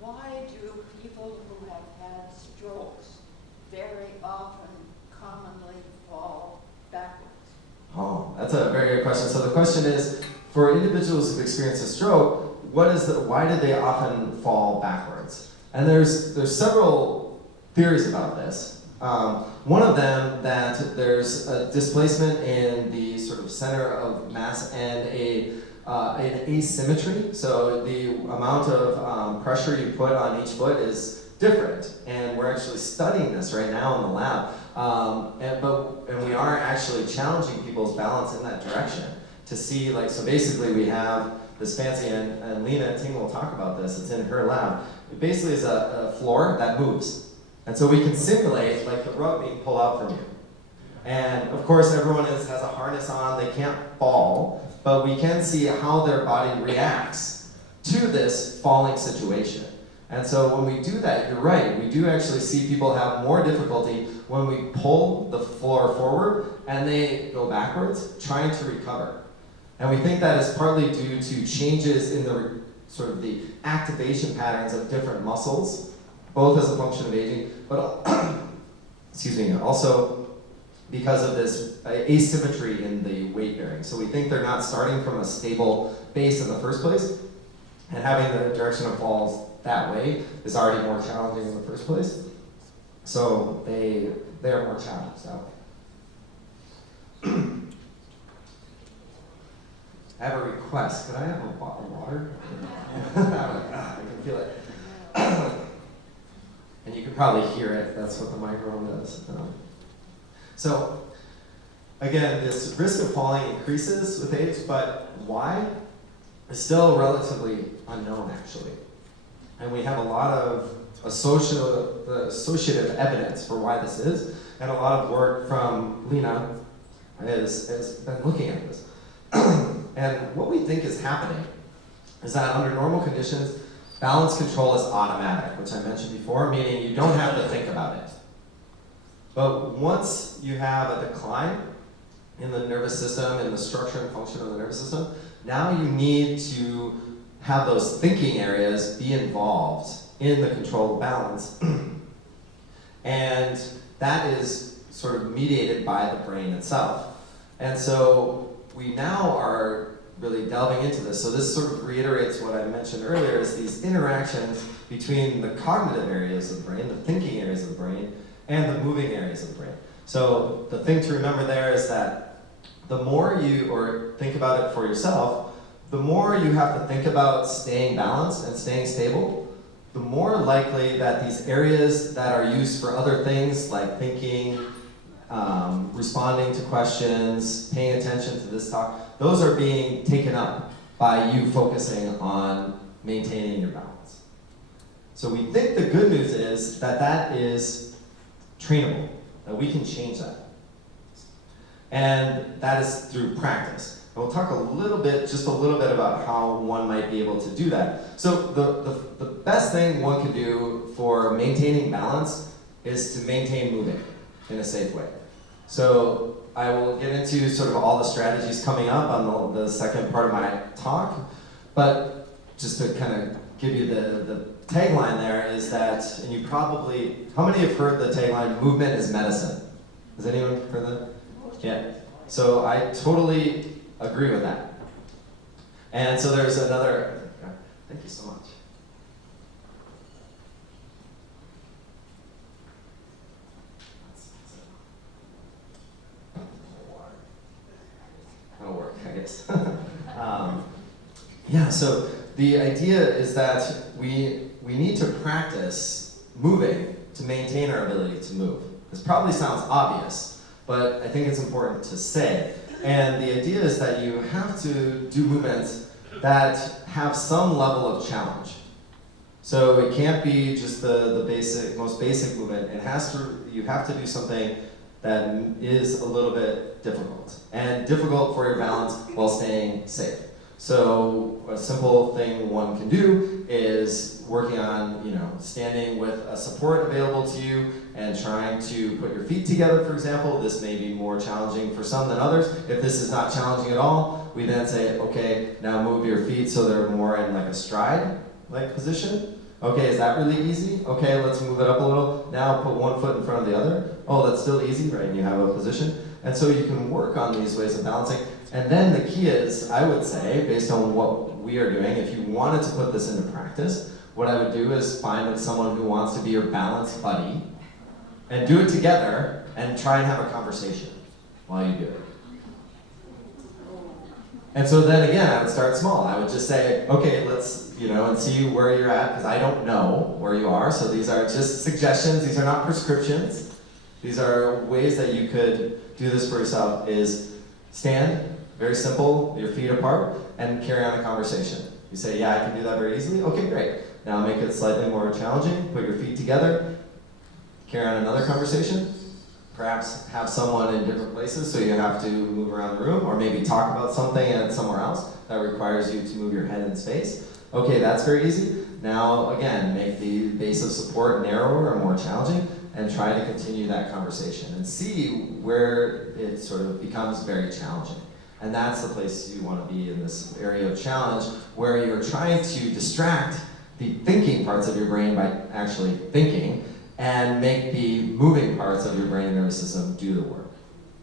Why do people who have had strokes very often commonly fall backwards? Oh, that's a very good question. So the question is, for individuals who've experienced a stroke, why did they often fall backwards? And there's several theories about this. One of them, that there's a displacement in the sort of center of mass and an asymmetry. So the amount of pressure you put on each foot is different. And we're actually studying this right now in the lab. And we are actually challenging people's balance in that direction to see, like, so basically we have this fancy, and Lena Ting will talk about this, it's in her lab. It basically is a floor that moves. And so we can simulate like the rug being pulled out from you. And of course everyone has a harness on, they can't fall, but we can see how their body reacts to this falling situation. And so when we do that, you're right, we do actually see people have more difficulty when we pull the floor forward and they go backwards, trying to recover. And we think that is partly due to changes in the sort of the activation patterns of different muscles, both as a function of aging, but excuse me, also because of this asymmetry in the weight bearing. So we think they're not starting from a stable base in the first place, and having the direction of falls that way is already more challenging in the first place. So they're more challenged that way. I have a request. Could I have a bottle of water? I can feel it. And you can probably hear it. That's what the microphone does. So, again, this risk of falling increases with age, but why is still relatively unknown, actually. And we have a lot of associative evidence for why this is, and a lot of work from Lena has been looking at this. And what we think is happening is that under normal conditions, balance control is automatic, which I mentioned before, meaning you don't have to think about it. But once you have a decline in the nervous system, in the structure and function of the nervous system, now you need to have those thinking areas be involved in the controlled balance. And that is sort of mediated by the brain itself. And so we now are really delving into this. So this sort of reiterates what I mentioned earlier, is these interactions between the cognitive areas of the brain, the thinking areas of the brain, and the moving areas of the brain. So the thing to remember there is that the more you think about it for yourself, the more you have to think about staying balanced and staying stable, the more likely that these areas that are used for other things like thinking, responding to questions, paying attention to this talk, those are being taken up by you focusing on maintaining your balance. So we think the good news is that that is trainable, that we can change that. And that is through practice. And we'll talk just a little bit about how one might be able to do that. So the best thing one can do for maintaining balance is to maintain moving in a safe way. So I will get into sort of all the strategies coming up on the second part of my talk, but just to kind of give you the tagline there is that, and you probably, how many have heard the tagline, movement is medicine? Has anyone heard that? Yeah. So I totally agree with that. And so there's another, thank you so much. That'll work, I guess. Yeah, so the idea is that we need to practice moving to maintain our ability to move. This probably sounds obvious, but I think it's important to say. And the idea is that you have to do movements that have some level of challenge. So it can't be just the basic, most basic movement. You have to do something that is a little bit difficult. And difficult for your balance while staying safe. So a simple thing one can do is working on, standing with a support available to you and trying to put your feet together, for example. This may be more challenging for some than others. If this is not challenging at all, we then say, okay, now move your feet so they're more in like a stride-like position. Okay, is that really easy? Okay, let's move it up a little. Now put one foot in front of the other. Oh, that's still easy, right? And you have a position. And so you can work on these ways of balancing. And then the key is, I would say, based on what we are doing, if you wanted to put this into practice, what I would do is find someone who wants to be your balance buddy and do it together and try and have a conversation while you do it. And so then again, I would start small. I would just say, okay, let's, and see where you're at, because I don't know where you are. So these are just suggestions. These are not prescriptions. These are ways that you could do this for yourself, is stand, very simple, your feet apart, and carry on a conversation. You say, yeah, I can do that very easily. Okay, great. Now make it slightly more challenging. Put your feet together. Carry on another conversation. Perhaps have someone in different places so you have to move around the room, or maybe talk about something at somewhere else that requires you to move your head in space. Okay, that's very easy. Now, again, make the base of support narrower or more challenging, and try to continue that conversation and see where it sort of becomes very challenging. And that's the place you want to be, in this area of challenge, where you're trying to distract the thinking parts of your brain by actually thinking, and make the moving parts of your brain and nervous system do the work.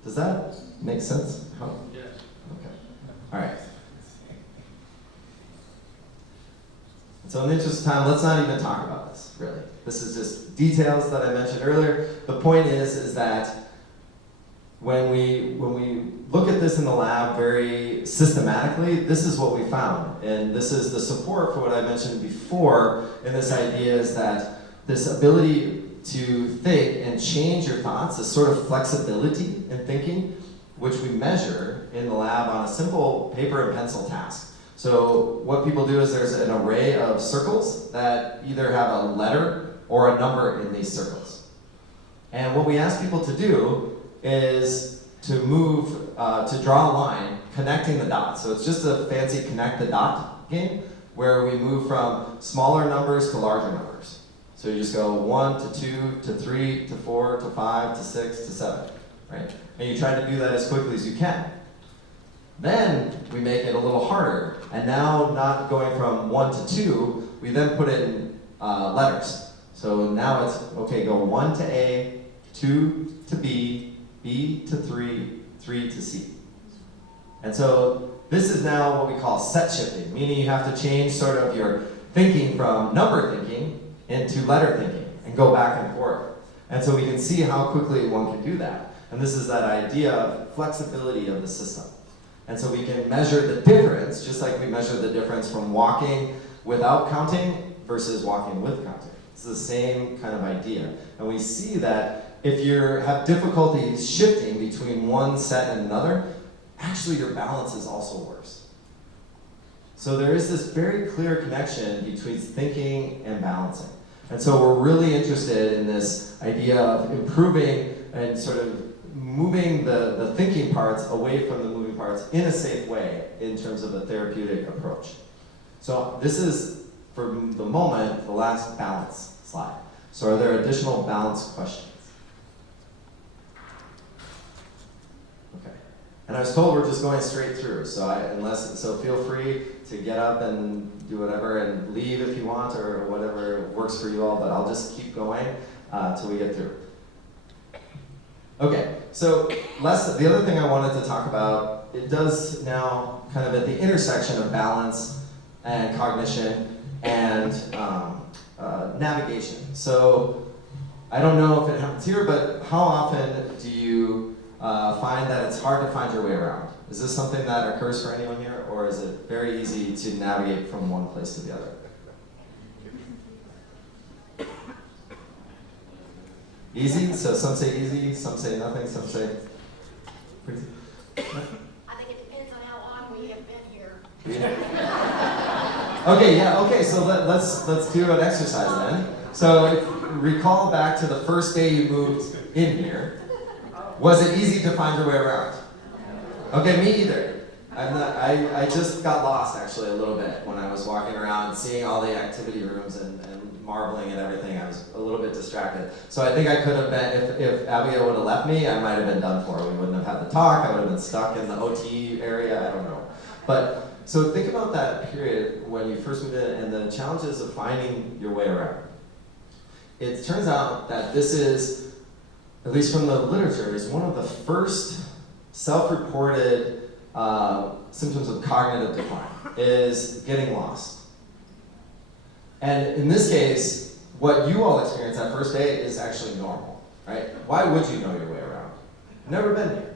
Does that make sense? Yeah. Okay. All right. So in the interest of time, let's not even talk about this, really. This is just details that I mentioned earlier. The point is that when we look at this in the lab very systematically, this is what we found. And this is the support for what I mentioned before, and this idea is that this ability to think and change your thoughts, this sort of flexibility in thinking, which we measure in the lab on a simple paper and pencil task. So what people do is there's an array of circles that either have a letter or a number in these circles. And what we ask people to do is to move, to draw a line connecting the dots. So it's just a fancy connect the dot game, where we move from smaller numbers to larger numbers. So you just go 1 to 2 to 3 to 4 to 5 to 6 to 7, right? And you try to do that as quickly as you can. Then we make it a little harder, and now not going from 1 to 2, we then put it in letters. So now it's, okay, go 1 to A, 2 to B, B to 3, 3 to C. And so this is now what we call set shifting, meaning you have to change sort of your thinking from number thinking into letter thinking, and go back and forth. And so we can see how quickly one can do that. And this is that idea of flexibility of the system. And so we can measure the difference, just like we measure the difference from walking without counting versus walking with counting. It's the same kind of idea. And we see that if you have difficulty shifting between one set and another, actually your balance is also worse. So there is this very clear connection between thinking and balancing. And so we're really interested in this idea of improving and sort of moving the thinking parts away from the moving parts in a safe way in terms of a therapeutic approach. So this is, for the moment, the last balance slide. So are there additional balance questions? Okay. And I was told we're just going straight through, so feel free to get up and do whatever and leave if you want, or whatever works for you all, but I'll just keep going till we get through. Okay, so the other thing I wanted to talk about, it does now kind of at the intersection of balance and cognition and navigation. So I don't know if it happens here, but how often do you find that it's hard to find your way around? Is this something that occurs for anyone here, or is it very easy to navigate from one place to the other? Easy? So some say easy, some say nothing, some say pretty. I think it depends on how long we have been here. Okay, yeah, okay, so let's do an exercise then. So recall back to the first day you moved in here. Was it easy to find your way around? Okay, me either. I just got lost actually a little bit when I was walking around, seeing all the activity rooms and marveling at everything. I was a little bit distracted. So I think I could have been, if Abigail would have left me, I might have been done for. We wouldn't have had the talk, I would have been stuck in the OT area, I don't know. But, so think about that period when you first moved in and the challenges of finding your way around. It turns out that this is, at least from the literature, is one of the first self-reported symptoms of cognitive decline, is getting lost. And in this case, what you all experience that first day is actually normal, right? Why would you know your way around? Never been here.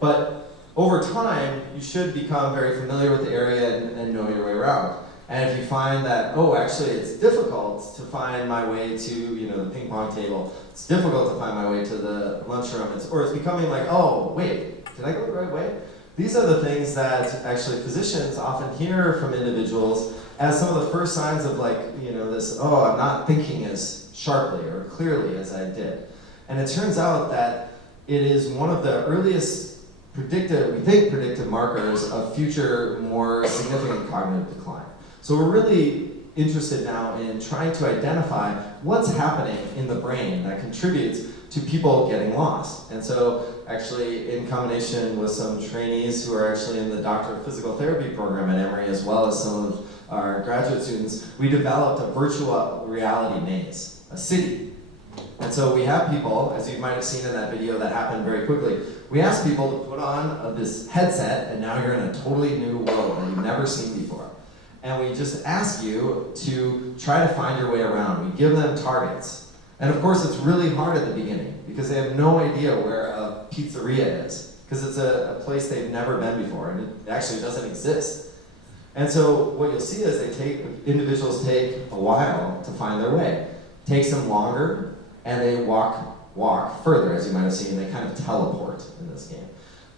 But over time, you should become very familiar with the area and know your way around. And if you find that, oh, actually it's difficult to find my way to, the ping pong table, it's difficult to find my way to the lunchroom, or it's becoming like, oh, wait, did I go the right way? These are the things that actually physicians often hear from individuals as some of the first signs of this, oh, I'm not thinking as sharply or clearly as I did. And it turns out that it is one of the earliest predictive markers of future, more significant cognitive decline. So we're really interested now in trying to identify what's happening in the brain that contributes to people getting lost. And so actually in combination with some trainees who are actually in the Doctor of Physical Therapy program at Emory, as well as some of our graduate students, we developed a virtual reality maze, a city. And so we have people, as you might have seen in that video that happened very quickly, we ask people to put on this headset and now you're in a totally new world that you've never seen before. And we just ask you to try to find your way around. We give them targets. And of course, it's really hard at the beginning because they have no idea where a pizzeria is because it's a place they've never been before and it actually doesn't exist. And so what you'll see is individuals take a while to find their way. It takes them longer and they walk further, as you might have seen. They kind of teleport in this game.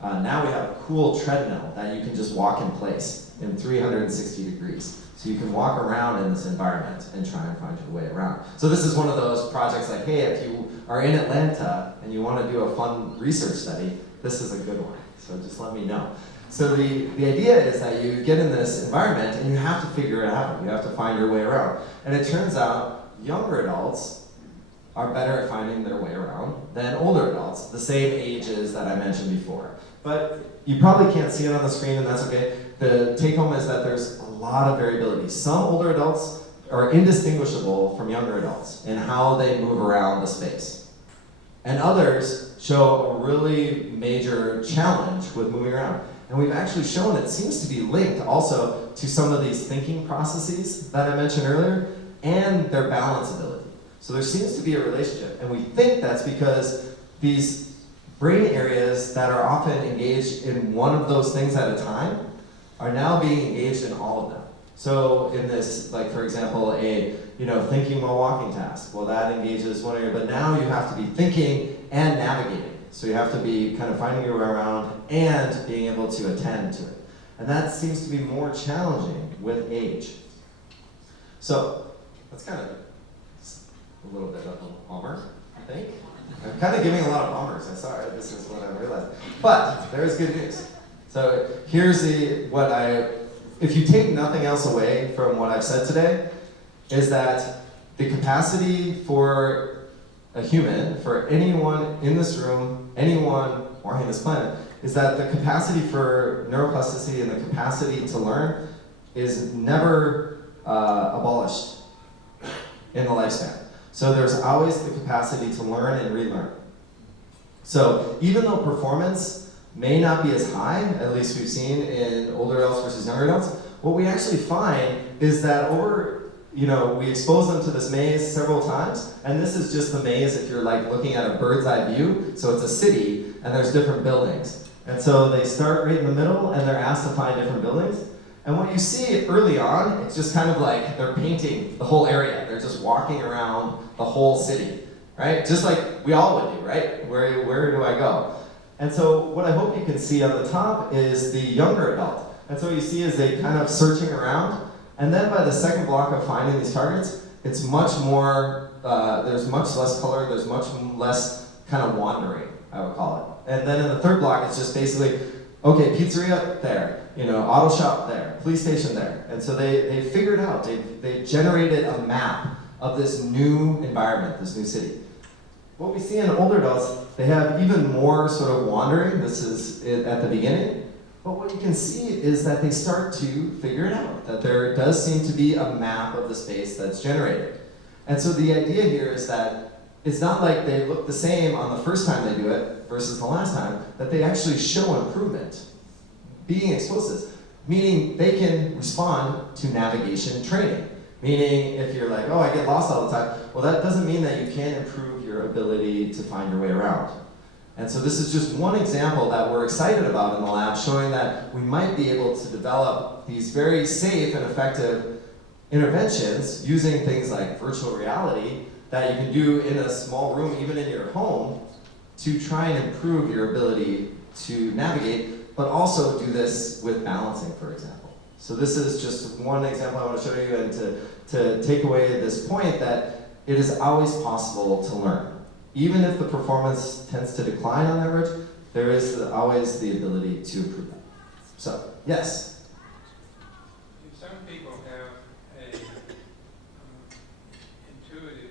Now we have a cool treadmill that you can just walk in place in 360 degrees. So you can walk around in this environment and try and find your way around. So this is one of those projects like, hey, if you are in Atlanta and you want to do a fun research study, this is a good one. So just let me know. So the idea is that you get in this environment and you have to figure it out. You have to find your way around. And it turns out younger adults are better at finding their way around than older adults, the same ages that I mentioned before. But you probably can't see it on the screen, and that's okay. The take home is that there's a lot of variability. Some older adults are indistinguishable from younger adults in how they move around the space. And others show a really major challenge with moving around. And we've actually shown it seems to be linked also to some of these thinking processes that I mentioned earlier and their balance ability. So there seems to be a relationship, and we think that's because these brain areas that are often engaged in one of those things at a time are now being engaged in all of them. So in this, like for example, a thinking while walking task, well that engages one area, but now you have to be thinking and navigating. So you have to be kind of finding your way around and being able to attend to it. And that seems to be more challenging with age. So that's kind of a little bit of a bummer, I think. I'm kind of giving a lot of bummers, I'm sorry, this is what I realized. But there is good news. So here's if you take nothing else away from what I've said today, is that the capacity for a human, for anyone in this room, anyone walking this planet, is that the capacity for neuroplasticity and the capacity to learn is never abolished in the lifespan. So there's always the capacity to learn and relearn. So even though performance may not be as high, at least we've seen in older adults versus younger adults, what we actually find is that we expose them to this maze several times, and this is just the maze if you're like looking at a bird's eye view, so it's a city, and there's different buildings. And so they start right in the middle, and they're asked to find different buildings. And what you see early on, it's just kind of like they're painting the whole area. They're just walking around the whole city, right? Just like we all would do, right? Where do I go? And so what I hope you can see on the top is the younger adult. And so what you see is they kind of searching around, and then by the second block of finding these targets, it's much more, there's much less color, there's much less kind of wandering, I would call it. And then in the third block, it's just basically, okay, pizzeria there, auto shop there, police station there. And so they figured out, they generated a map of this new environment, this new city. What we see in older adults, they have even more sort of wandering. This is it at the beginning. But what you can see is that they start to figure it out, that there does seem to be a map of the space that's generated. And so the idea here is that it's not like they look the same on the first time they do it versus the last time, that they actually show improvement, being explosives, meaning they can respond to navigation training. Meaning if you're like, oh, I get lost all the time, well, that doesn't mean that you can't improve your ability to find your way around. And so this is just one example that we're excited about in the lab, showing that we might be able to develop these very safe and effective interventions using things like virtual reality that you can do in a small room, even in your home, to try and improve your ability to navigate, but also do this with balancing, for example. So this is just one example I want to show you, and to take away this point that it is always possible to learn. Even if the performance tends to decline on average, there is always the ability to improve that. So, yes? Some people have a intuitive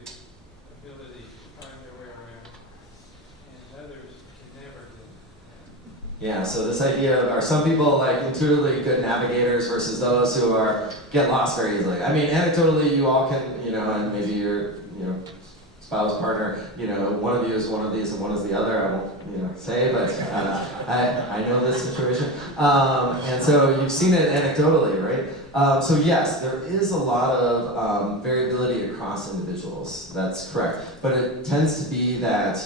ability to find their way around, and others can never do. Yeah, so this idea of, are some people like intuitively good navigators versus those who get lost very easily? I mean, anecdotally, you all can, and maybe your, spouse, partner, one of you is one of these and one is the other. I won't, say, but I know this situation. And so you've seen it anecdotally, right? So yes, there is a lot of variability across individuals. That's correct. But it tends to be that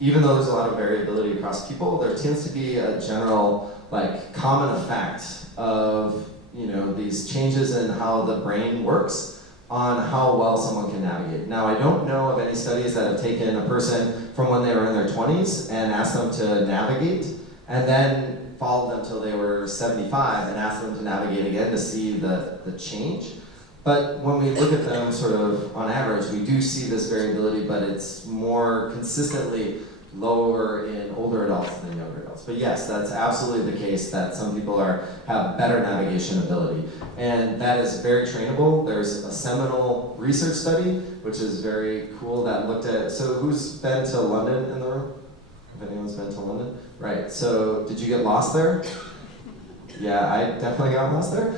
even though there's a lot of variability across people, there tends to be a general, common effect of, these changes in how the brain works on how well someone can navigate. Now, I don't know of any studies that have taken a person from when they were in their 20s and asked them to navigate, and then followed them till they were 75 and asked them to navigate again to see the change. But when we look at them sort of on average, we do see this variability, but it's more consistently lower in older adults than younger adults. But yes, that's absolutely the case that some people have better navigation ability. And that is very trainable. There's a seminal research study, which is very cool, that looked at, so who's been to London in the room? If anyone's been to London? Right, so did you get lost there? Yeah, I definitely got lost there.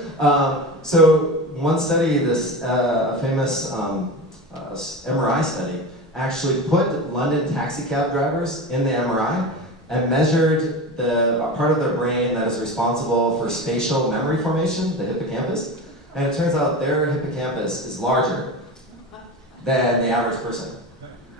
So one study, this famous MRI study, actually put London taxi cab drivers in the MRI and measured the part of their brain that is responsible for spatial memory formation, the hippocampus. And it turns out their hippocampus is larger than the average person.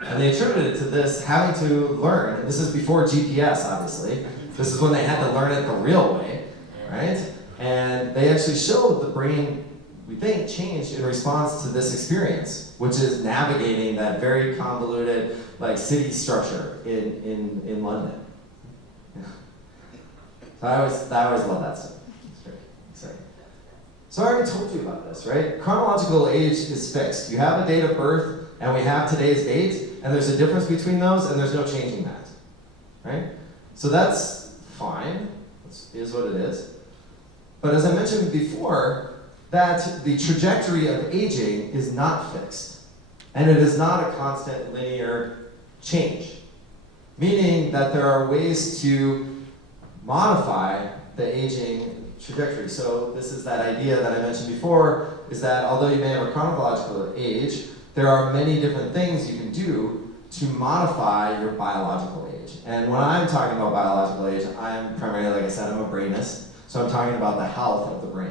And they attributed it to this having to learn, and this is before GPS, obviously. This is when they had to learn it the real way, right? And they actually showed the brain, we think, changed in response to this experience, which is navigating that very convoluted city structure in London. So I always love that stuff. It's very exciting. So I already told you about this, right? Chronological age is fixed. You have a date of birth, and we have today's date, and there's a difference between those, and there's no changing that, right? So that's fine. It is what it is. But as I mentioned before, that the trajectory of aging is not fixed. And it is not a constant linear change. Meaning that there are ways to modify the aging trajectory. So this is that idea that I mentioned before, is that although you may have a chronological age, there are many different things you can do to modify your biological age. And when I'm talking about biological age, I'm primarily, like I said, I'm a brainist. So I'm talking about the health of the brain.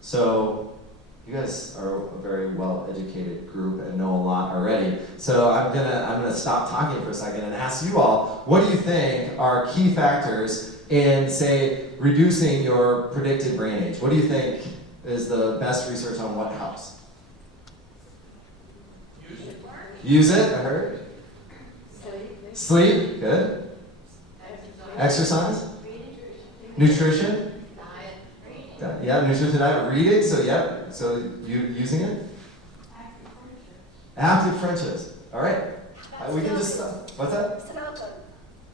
So you guys are a very well-educated group and know a lot already. So I'm gonna stop talking for a second and ask you all, what do you think are key factors in, say, reducing your predicted brain age? What do you think is the best research on what helps? Use it. Use it, I heard. Sleep, good. Exercise? Nutrition? Yeah, nutrition, diet. Reading, so yeah, so you using it? Active friendships. All right. We can just, what's that?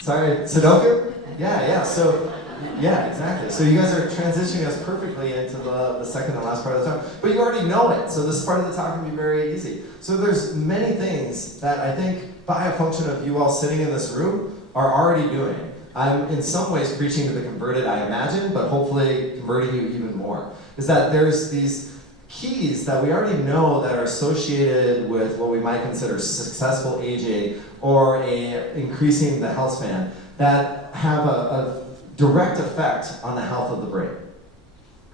Sorry, Sudoku? Yeah, so, yeah, exactly. So you guys are transitioning us perfectly into the second and last part of the talk. But you already know it, so this part of the talk can be very easy. So there's many things that I think, by a function of you all sitting in this room, are already doing. I'm in some ways preaching to the converted, I imagine, but hopefully converting you even more. Is that there's these keys that we already know that are associated with what we might consider successful aging or increasing the health span that have a direct effect on the health of the brain,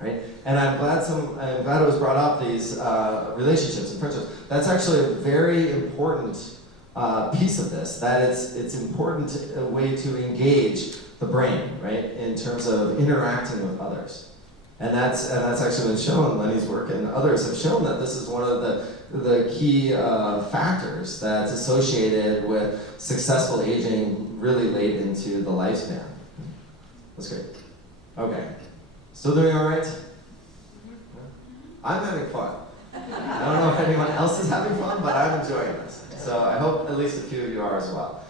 right? And I'm glad it was brought up, these relationships and friendships. That's actually a very important piece of this, that it's important a way to engage the brain, right, in terms of interacting with others. And that's actually been shown, Lenny's work and others have shown that this is one of the key factors that's associated with successful aging really late into the lifespan. That's great. Okay. Still doing all right? I'm having fun. I don't know if anyone else is having fun, but I'm enjoying this. So I hope at least a few of you are as well.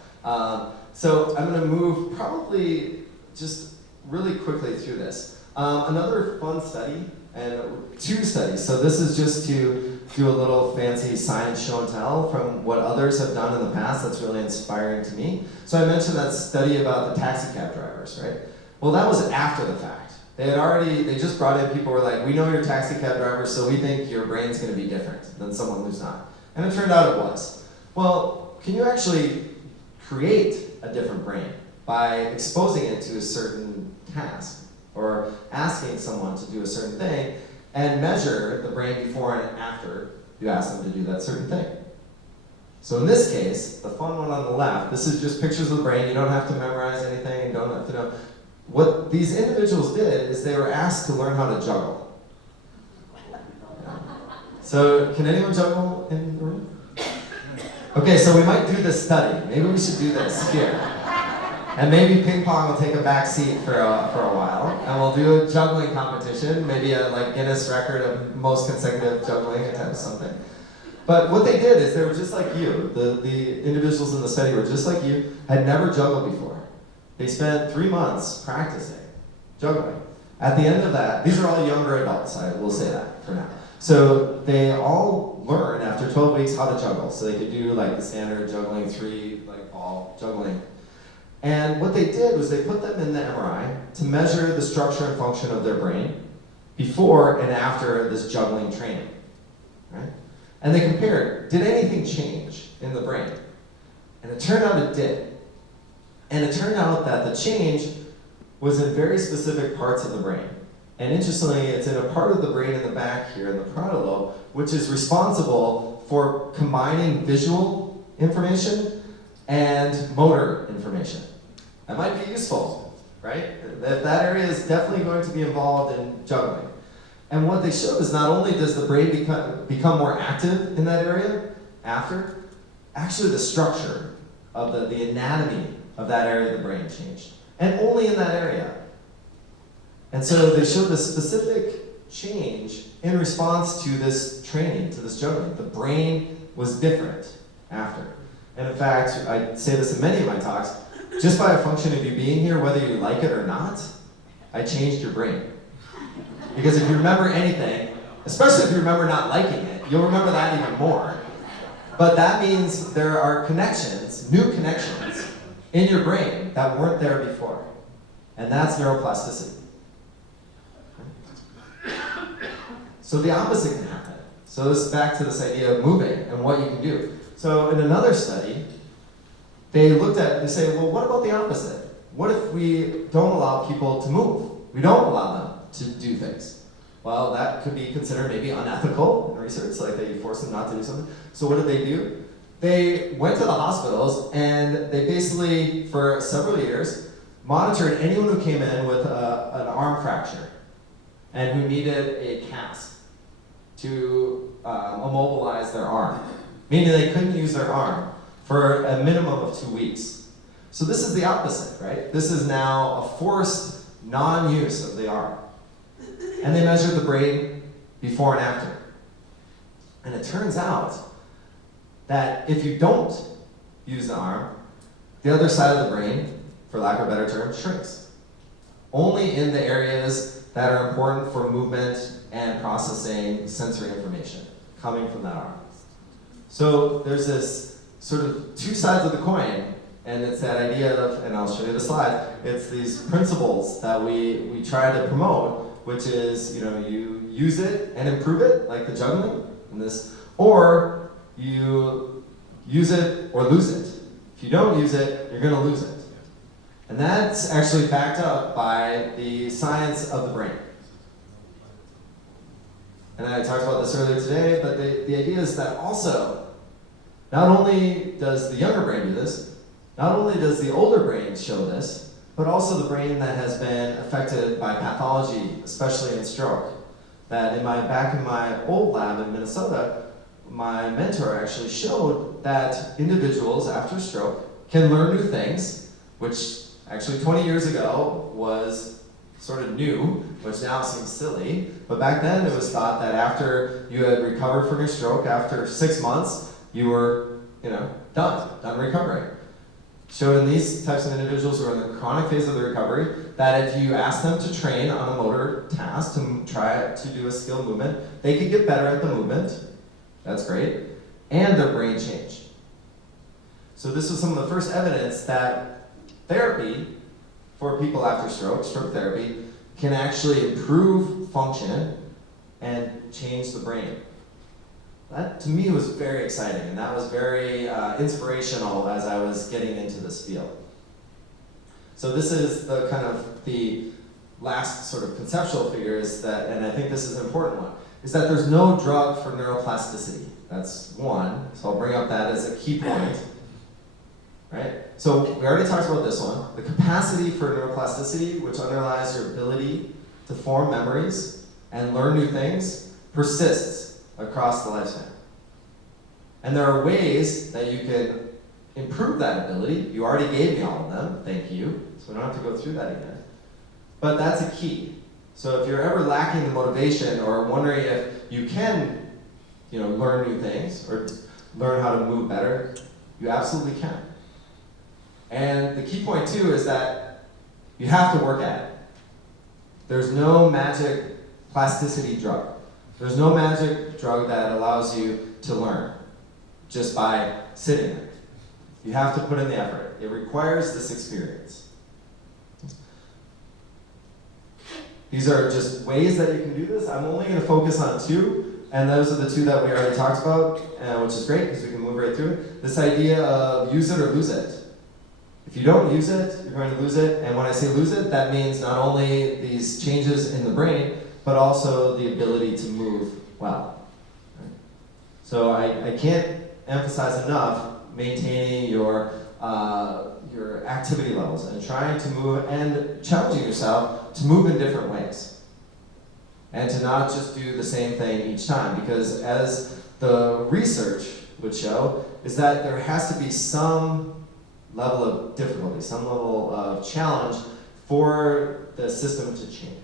So I'm going to move probably just really quickly through this. Another fun study, and two studies. So this is just to do a little fancy science show and tell from what others have done in the past that's really inspiring to me. So I mentioned that study about the taxi cab drivers, right? Well, that was after the fact. They just brought in people who were like, we know you're taxi cab drivers, so we think your brain's going to be different than someone who's not. And it turned out it was. Well, can you actually create a different brain by exposing it to a certain task or asking someone to do a certain thing and measure the brain before and after you ask them to do that certain thing? So in this case, the fun one on the left, this is just pictures of the brain. You don't have to memorize anything, you don't have to know. What these individuals did is they were asked to learn how to juggle. So can anyone juggle in the room? Okay, so we might do this study. Maybe we should do this here. And maybe ping pong will take a back seat for a while. And we'll do a juggling competition, maybe a Guinness record of most consecutive juggling attempts, something. But what they did is they were just like you. The individuals in the study were just like you, had never juggled before. They spent 3 months practicing juggling. At the end of that, these are all younger adults, I will say that for now. So they all learn after 12 weeks how to juggle. So they could do the standard juggling, 3 ball juggling. And what they did was they put them in the MRI to measure the structure and function of their brain before and after this juggling training, right? And they compared, did anything change in the brain? And it turned out it did. And it turned out that the change was in very specific parts of the brain. And interestingly, it's in a part of the brain in the back here, in the parietal lobe, which is responsible for combining visual information and motor information. That might be useful, right? That area is definitely going to be involved in juggling. And what they showed is not only does the brain become more active in that area after, actually the structure of the anatomy of that area of the brain changed. And only in that area. And so they showed this specific change in response to this training, to this juggling. The brain was different after. And in fact, I say this in many of my talks, just by a function of you being here, whether you like it or not, I changed your brain. Because if you remember anything, especially if you remember not liking it, you'll remember that even more. But that means there are connections, new connections, in your brain that weren't there before. And that's neuroplasticity. So the opposite can happen. So this is back to this idea of moving and what you can do. So in another study, they say, well, what about the opposite? What if we don't allow people to move? We don't allow them to do things. Well, that could be considered maybe unethical in research, like that you force them not to do something. So what did they do? They went to the hospitals and they basically, for several years, monitored anyone who came in with an arm fracture and who needed a cast to immobilize their arm, meaning they couldn't use their arm for a minimum of 2 weeks. So this is the opposite, right? This is now a forced non-use of the arm. And they measured the brain before and after. And it turns out that if you don't use the arm, the other side of the brain, for lack of a better term, shrinks. Only in the areas that are important for movement and processing sensory information coming from that arm. So there's this sort of two sides of the coin, and it's that idea of, and I'll show you the slide, it's these principles that we try to promote, which is, you use it and improve it, like the juggling in this, or you use it or lose it. If you don't use it, you're going to lose it. And that's actually backed up by the science of the brain. And I talked about this earlier today, but the idea is that also, not only does the younger brain do this, not only does the older brain show this, but also the brain that has been affected by pathology, especially in stroke. That back in my old lab in Minnesota, my mentor actually showed that individuals after stroke can learn new things, which actually 20 years ago was sort of new, which now seems silly. But back then it was thought that after you had recovered from your stroke, after 6 months, you were, done recovering. Showed in these types of individuals who are in the chronic phase of the recovery that if you ask them to train on a motor task, to try to do a skilled movement, they could get better at the movement. That's great. And their brain changed. So this was some of the first evidence that therapy for people after stroke therapy, can actually improve function and change the brain. That, to me, was very exciting, and that was very inspirational as I was getting into this field. So this is the kind of the last sort of conceptual figure is that, and I think this is an important one, is that there's no drug for neuroplasticity. That's one, so I'll bring up that as a key point. Right? So we already talked about this one. The capacity for neuroplasticity, which underlies your ability to form memories and learn new things, persists across the lifespan. And there are ways that you can improve that ability. You already gave me all of them, thank you. So we don't have to go through that again. But that's a key. So if you're ever lacking the motivation or wondering if you can, learn new things or learn how to move better, you absolutely can. And the key point too is that you have to work at it. There's no magic plasticity drug. There's no magic drug that allows you to learn just by sitting there. You have to put in the effort. It requires this experience. These are just ways that you can do this. I'm only going to focus on two, and those are the two that we already talked about, which is great because we can move right through it. This idea of use it or lose it. If you don't use it, you're going to lose it. And when I say lose it, that means not only these changes in the brain, but also the ability to move well. Right? So I can't emphasize enough maintaining your activity levels and trying to move and challenging yourself to move in different ways. And to not just do the same thing each time, because as the research would show, is that there has to be some level of difficulty, some level of challenge for the system to change.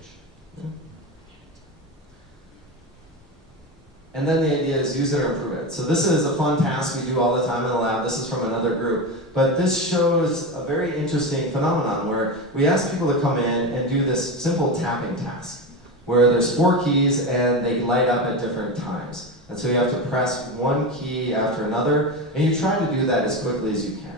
And then the idea is use it or improve it. So this is a fun task we do all the time in the lab. This is from another group. But this shows a very interesting phenomenon where we ask people to come in and do this simple tapping task, where there's 4 keys and they light up at different times. And so you have to press one key after another, and you try to do that as quickly as you can.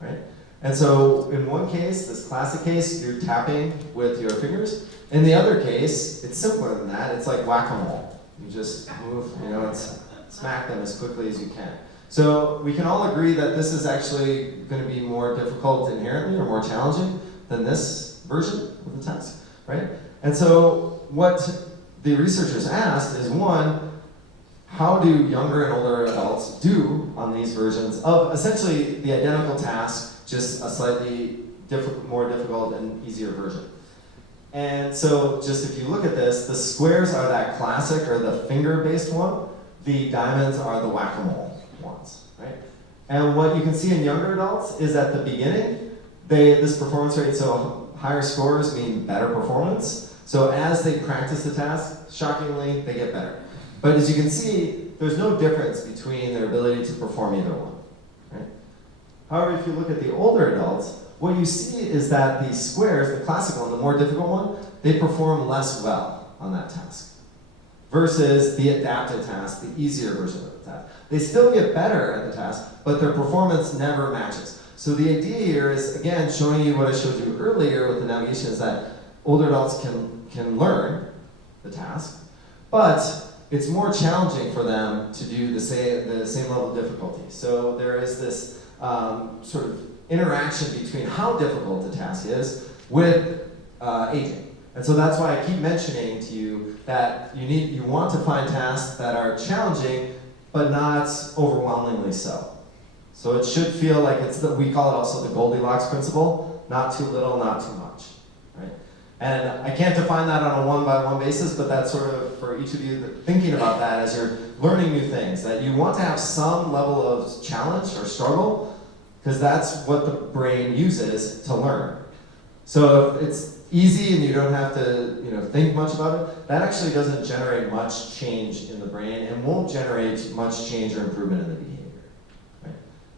Right? And so in one case, this classic case, you're tapping with your fingers. In the other case, it's simpler than that. It's like whack-a-mole. You just move, and smack them as quickly as you can. So we can all agree that this is actually going to be more difficult inherently or more challenging than this version of the task, right? And so what the researchers asked is, one, how do younger and older adults do on these versions of essentially the identical task, just a slightly more difficult and easier version? And so just if you look at this, the squares are that classic or the finger-based one. The diamonds are the whack-a-mole ones, right? And what you can see in younger adults is at the beginning, this performance rate, so higher scores mean better performance. So as they practice the task, shockingly, they get better. But as you can see, there's no difference between their ability to perform either one. Right? However, if you look at the older adults, what you see is that the squares, the classical and the more difficult one, they perform less well on that task versus the adapted task, the easier version of the task. They still get better at the task, but their performance never matches. So the idea here is, again, showing you what I showed you earlier with the navigation, is that older adults can learn the task, but it's more challenging for them to do the same level of difficulty. So there is this sort of interaction between how difficult the task is with aging. And so that's why I keep mentioning to you that you want to find tasks that are challenging, but not overwhelmingly so. So it should feel like we call it also the Goldilocks principle, not too little, not too much, right? And I can't define that on a one-by-one basis, but that's sort of for each of you thinking about that as you're learning new things, that you want to have some level of challenge or struggle, because that's what the brain uses to learn. So if it's easy and you don't have to think much about it, that actually doesn't generate much change in the brain and won't generate much change or improvement in the behavior. Right?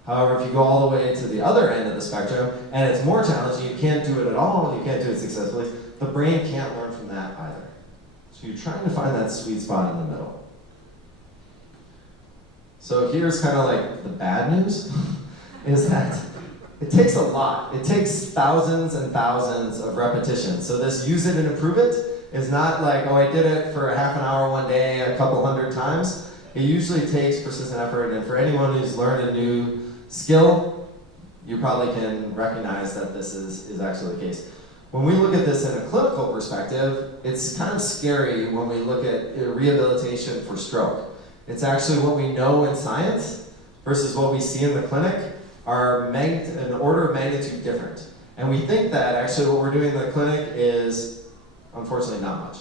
However, if you go all the way to the other end of the spectrum and it's more challenging, you can't do it at all, you can't do it successfully, the brain can't learn from that either. So you're trying to find that sweet spot in the middle. So here's kind of like the bad news, is that it takes a lot. It takes thousands and thousands of repetitions. So this use it and improve it is not like, oh, I did it for a half an hour one day, a couple hundred times. It usually takes persistent effort, and for anyone who's learned a new skill, you probably can recognize that this is actually the case. When we look at this in a clinical perspective, it's kind of scary when we look at rehabilitation for stroke. It's actually what we know in science versus what we see in the clinic are an order of magnitude different. And we think that actually what we're doing in the clinic is, unfortunately, not much.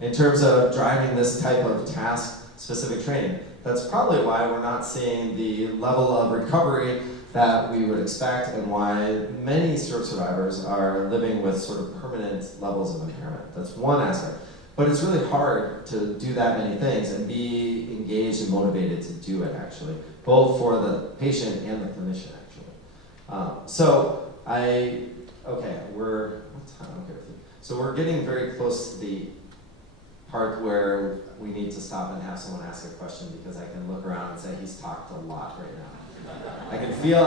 In terms of driving this type of task-specific training, that's probably why we're not seeing the level of recovery that we would expect, and why many stroke survivors are living with sort of permanent levels of impairment. That's one aspect. But it's really hard to do that many things and be engaged and motivated to do it, actually, both for the patient and the clinician, actually. So we're getting very close to the part where we need to stop and have someone ask a question, because I can look around and say he's talked a lot right now. I can feel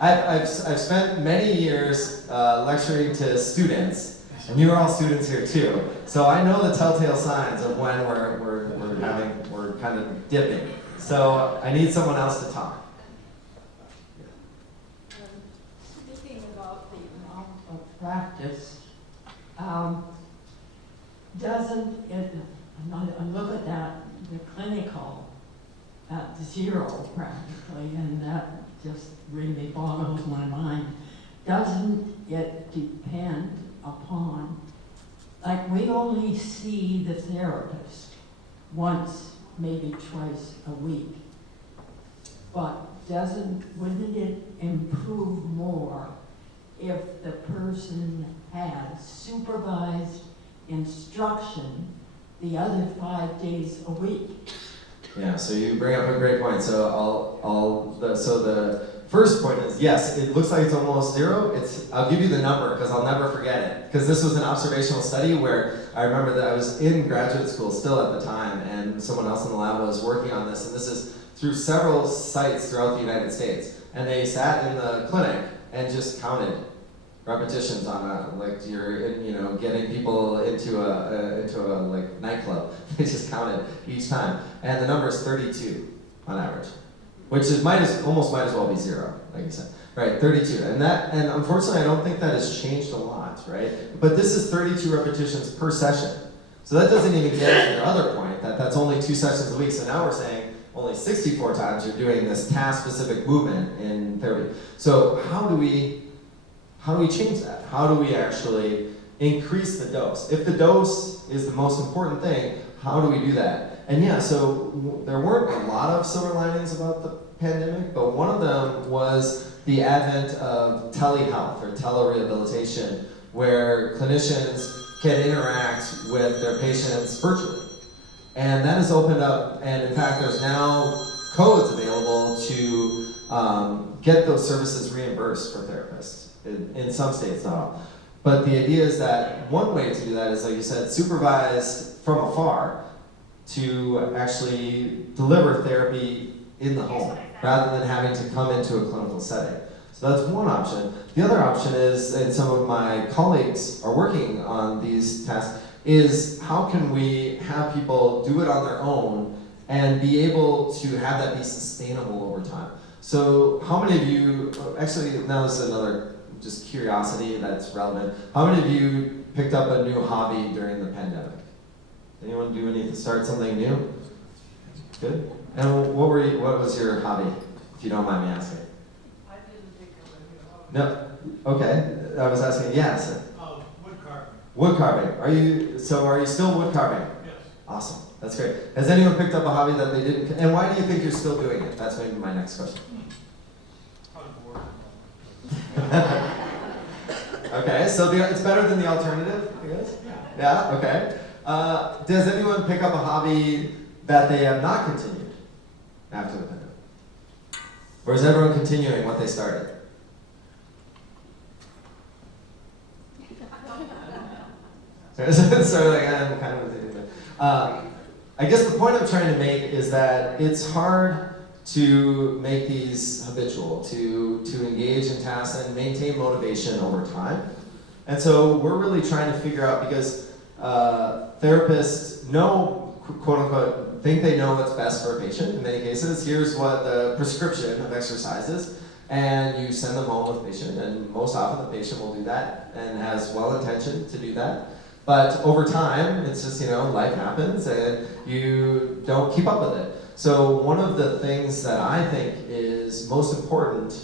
I've spent many years lecturing to students. And you are all students here too, so I know the telltale signs of when we're kind of dipping. So I need someone else to talk. Speaking about the amount of practice, doesn't it, I look at that, the clinical at zero practically, and that just really boggles my mind. Doesn't it depend upon, like, we only see the therapist once, maybe twice a week, but wouldn't it improve more if the person had supervised instruction the other 5 days a week? Yeah, so you bring up a great point. So the first point is, yes, it looks like it's almost zero. I'll give you the number because I'll never forget it. Because this was an observational study where I remember that I was in graduate school still at the time, and someone else in the lab was working on this, and this is through several sites throughout the United States. And they sat in the clinic and just counted repetitions on getting people into a nightclub. They just counted each time, and the number is 32 on average, which is almost might as well be zero, like you said, right? 32, and unfortunately I don't think that has changed a lot, right? But this is 32 repetitions per session, so that doesn't even get to your other point that that's only 2 sessions a week. So now we're saying only 64 times you're doing this task-specific movement in therapy. So how do we change that? How do we actually increase the dose? If the dose is the most important thing, how do we do that? And yeah, so there weren't a lot of silver linings about the pandemic, but one of them was the advent of telehealth or telerehabilitation, where clinicians can interact with their patients virtually. And that has opened up, and in fact, there's now codes available to get those services reimbursed for therapists, in some states, not all. But the idea is that one way to do that is, like you said, supervised from afar to actually deliver therapy in the home, rather than having to come into a clinical setting. So that's one option. The other option is, and some of my colleagues are working on these tasks, is how can we have people do it on their own and be able to have that be sustainable over time. So how many of you, actually now this is another just curiosity that's relevant, how many of you picked up a new hobby during the pandemic? Anyone do anything, start something new? Good. And what was your hobby, if you don't mind me asking? I didn't think of any hobby. No, okay, I was asking, yes. Wood carving. Wood carving, are you still wood carving? Yes. Awesome, that's great. Has anyone picked up a hobby that they didn't, and why do you think you're still doing it? That's maybe my next question. I was bored. Okay, so it's better than the alternative, I guess? Yeah, okay. Does anyone pick up a hobby that they have not continued after the pandemic? Or is everyone continuing what they started? So like, I'm kind of I guess the point I'm trying to make is that it's hard to make these habitual, to engage in tasks and maintain motivation over time. And so we're really trying to figure out, because therapists know, quote unquote, think they know what's best for a patient in many cases. Here's what the prescription of exercise is, and you send them home with the patient, and most often the patient will do that and has well intention to do that. But over time, it's just, life happens and you don't keep up with it. So one of the things that I think is most important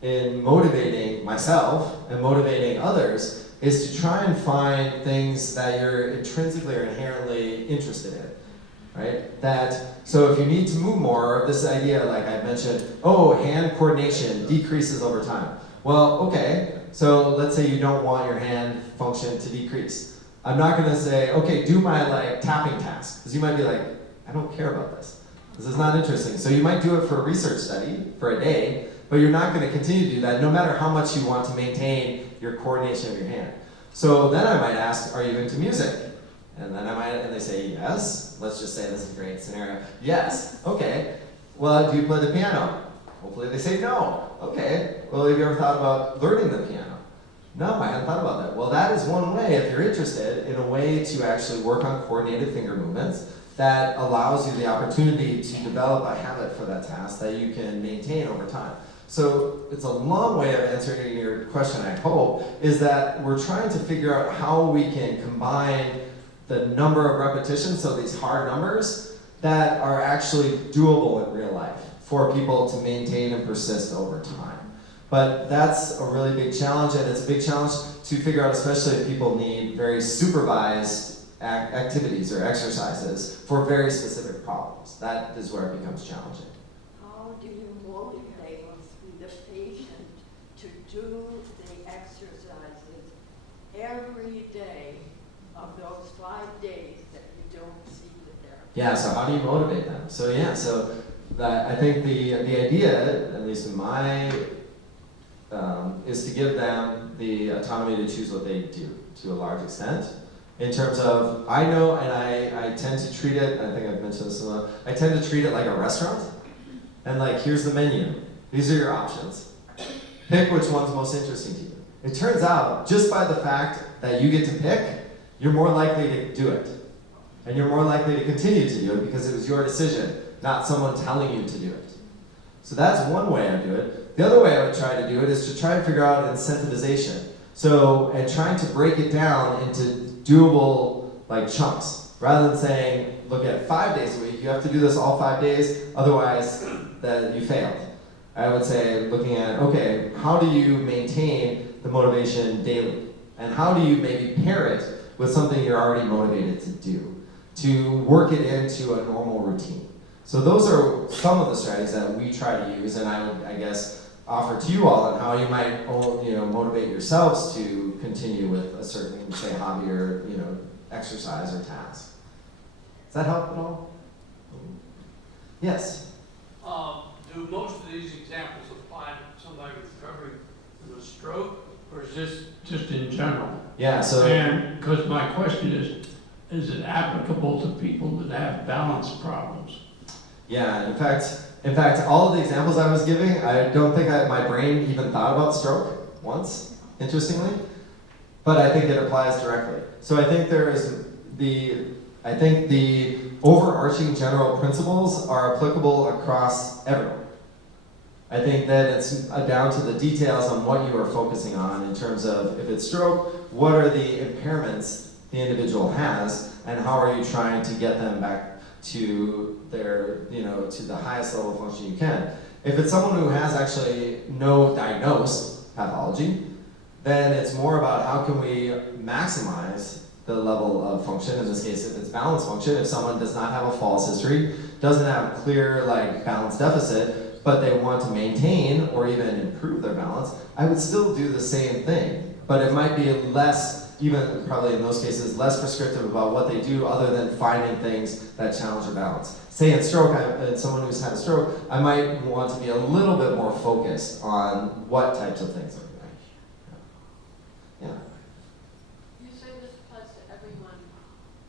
in motivating myself and motivating others is to try and find things that you're intrinsically or inherently interested in, right? So if you need to move more, this idea, like I mentioned, hand coordination decreases over time. Well, okay, so let's say you don't want your hand function to decrease. I'm not gonna say, okay, do my tapping task, because you might be like, I don't care about this. This is not interesting. So you might do it for a research study for a day, but you're not gonna continue to do that no matter how much you want to maintain your coordination of your hand. So then I might ask, are you into music? And then and they say yes. Let's just say this is a great scenario. Yes, okay. Well, do you play the piano? Hopefully they say no. Okay, well, have you ever thought about learning the piano? No, I hadn't thought about that. Well, that is one way, if you're interested, in a way to actually work on coordinated finger movements that allows you the opportunity to develop a habit for that task that you can maintain over time. So it's a long way of answering your question, I hope, is that we're trying to figure out how we can combine the number of repetitions, so these hard numbers, that are actually doable in real life for people to maintain and persist over time. But that's a really big challenge, and it's a big challenge to figure out, especially if people need very supervised activities or exercises for very specific problems. That is where it becomes challenging. How do you motivate the patient to do the exercises every day of those 5 days that you don't see the therapist? Yeah, so how do you motivate them? I think the idea, at least in my is to give them the autonomy to choose what they do to a large extent. In terms of, I know, and I tend to treat it, I think I've mentioned this a lot, I tend to treat it like a restaurant. And here's the menu. These are your options. Pick which one's most interesting to you. It turns out, just by the fact that you get to pick, you're more likely to do it. And you're more likely to continue to do it because it was your decision, not someone telling you to do it. So that's one way I do it. The other way I would try to do it is to try to figure out incentivization. And trying to break it down into doable chunks. Rather than saying, look at 5 days a week, you have to do this all 5 days, otherwise that you failed. I would say, looking at, okay, how do you maintain the motivation daily? And how do you maybe pair it with something you're already motivated to do? to work it into a normal routine. So those are some of the strategies that we try to use, and I would, I guess, offer to you all on how you might, motivate yourselves to continue with a certain, say, hobby or, exercise or task. Does that help at all? Yes? Do most of these examples apply to somebody recovering from a stroke, or is this just in general? Yeah, so... And, because my question is it applicable to people that have balance problems? Yeah, in fact, all of the examples I was giving, I don't think my brain even thought about stroke once, interestingly, but I think it applies directly. So I think the overarching general principles are applicable across everyone. I think that it's down to the details on what you are focusing on in terms of, if it's stroke, what are the impairments the individual has, and how are you trying to get them back to their, to the highest level of function you can. If it's someone who has actually no diagnosed pathology, then it's more about how can we maximize the level of function. In this case, if it's balance function, if someone does not have a falls history, doesn't have a clear balance deficit, but they want to maintain or even improve their balance, I would still do the same thing. But it might be less, even probably in those cases, less prescriptive about what they do other than finding things that challenge their balance. Say in stroke, someone who's had a stroke, I might want to be a little bit more focused on what types of things they're doing. Yeah. You say this applies to everyone.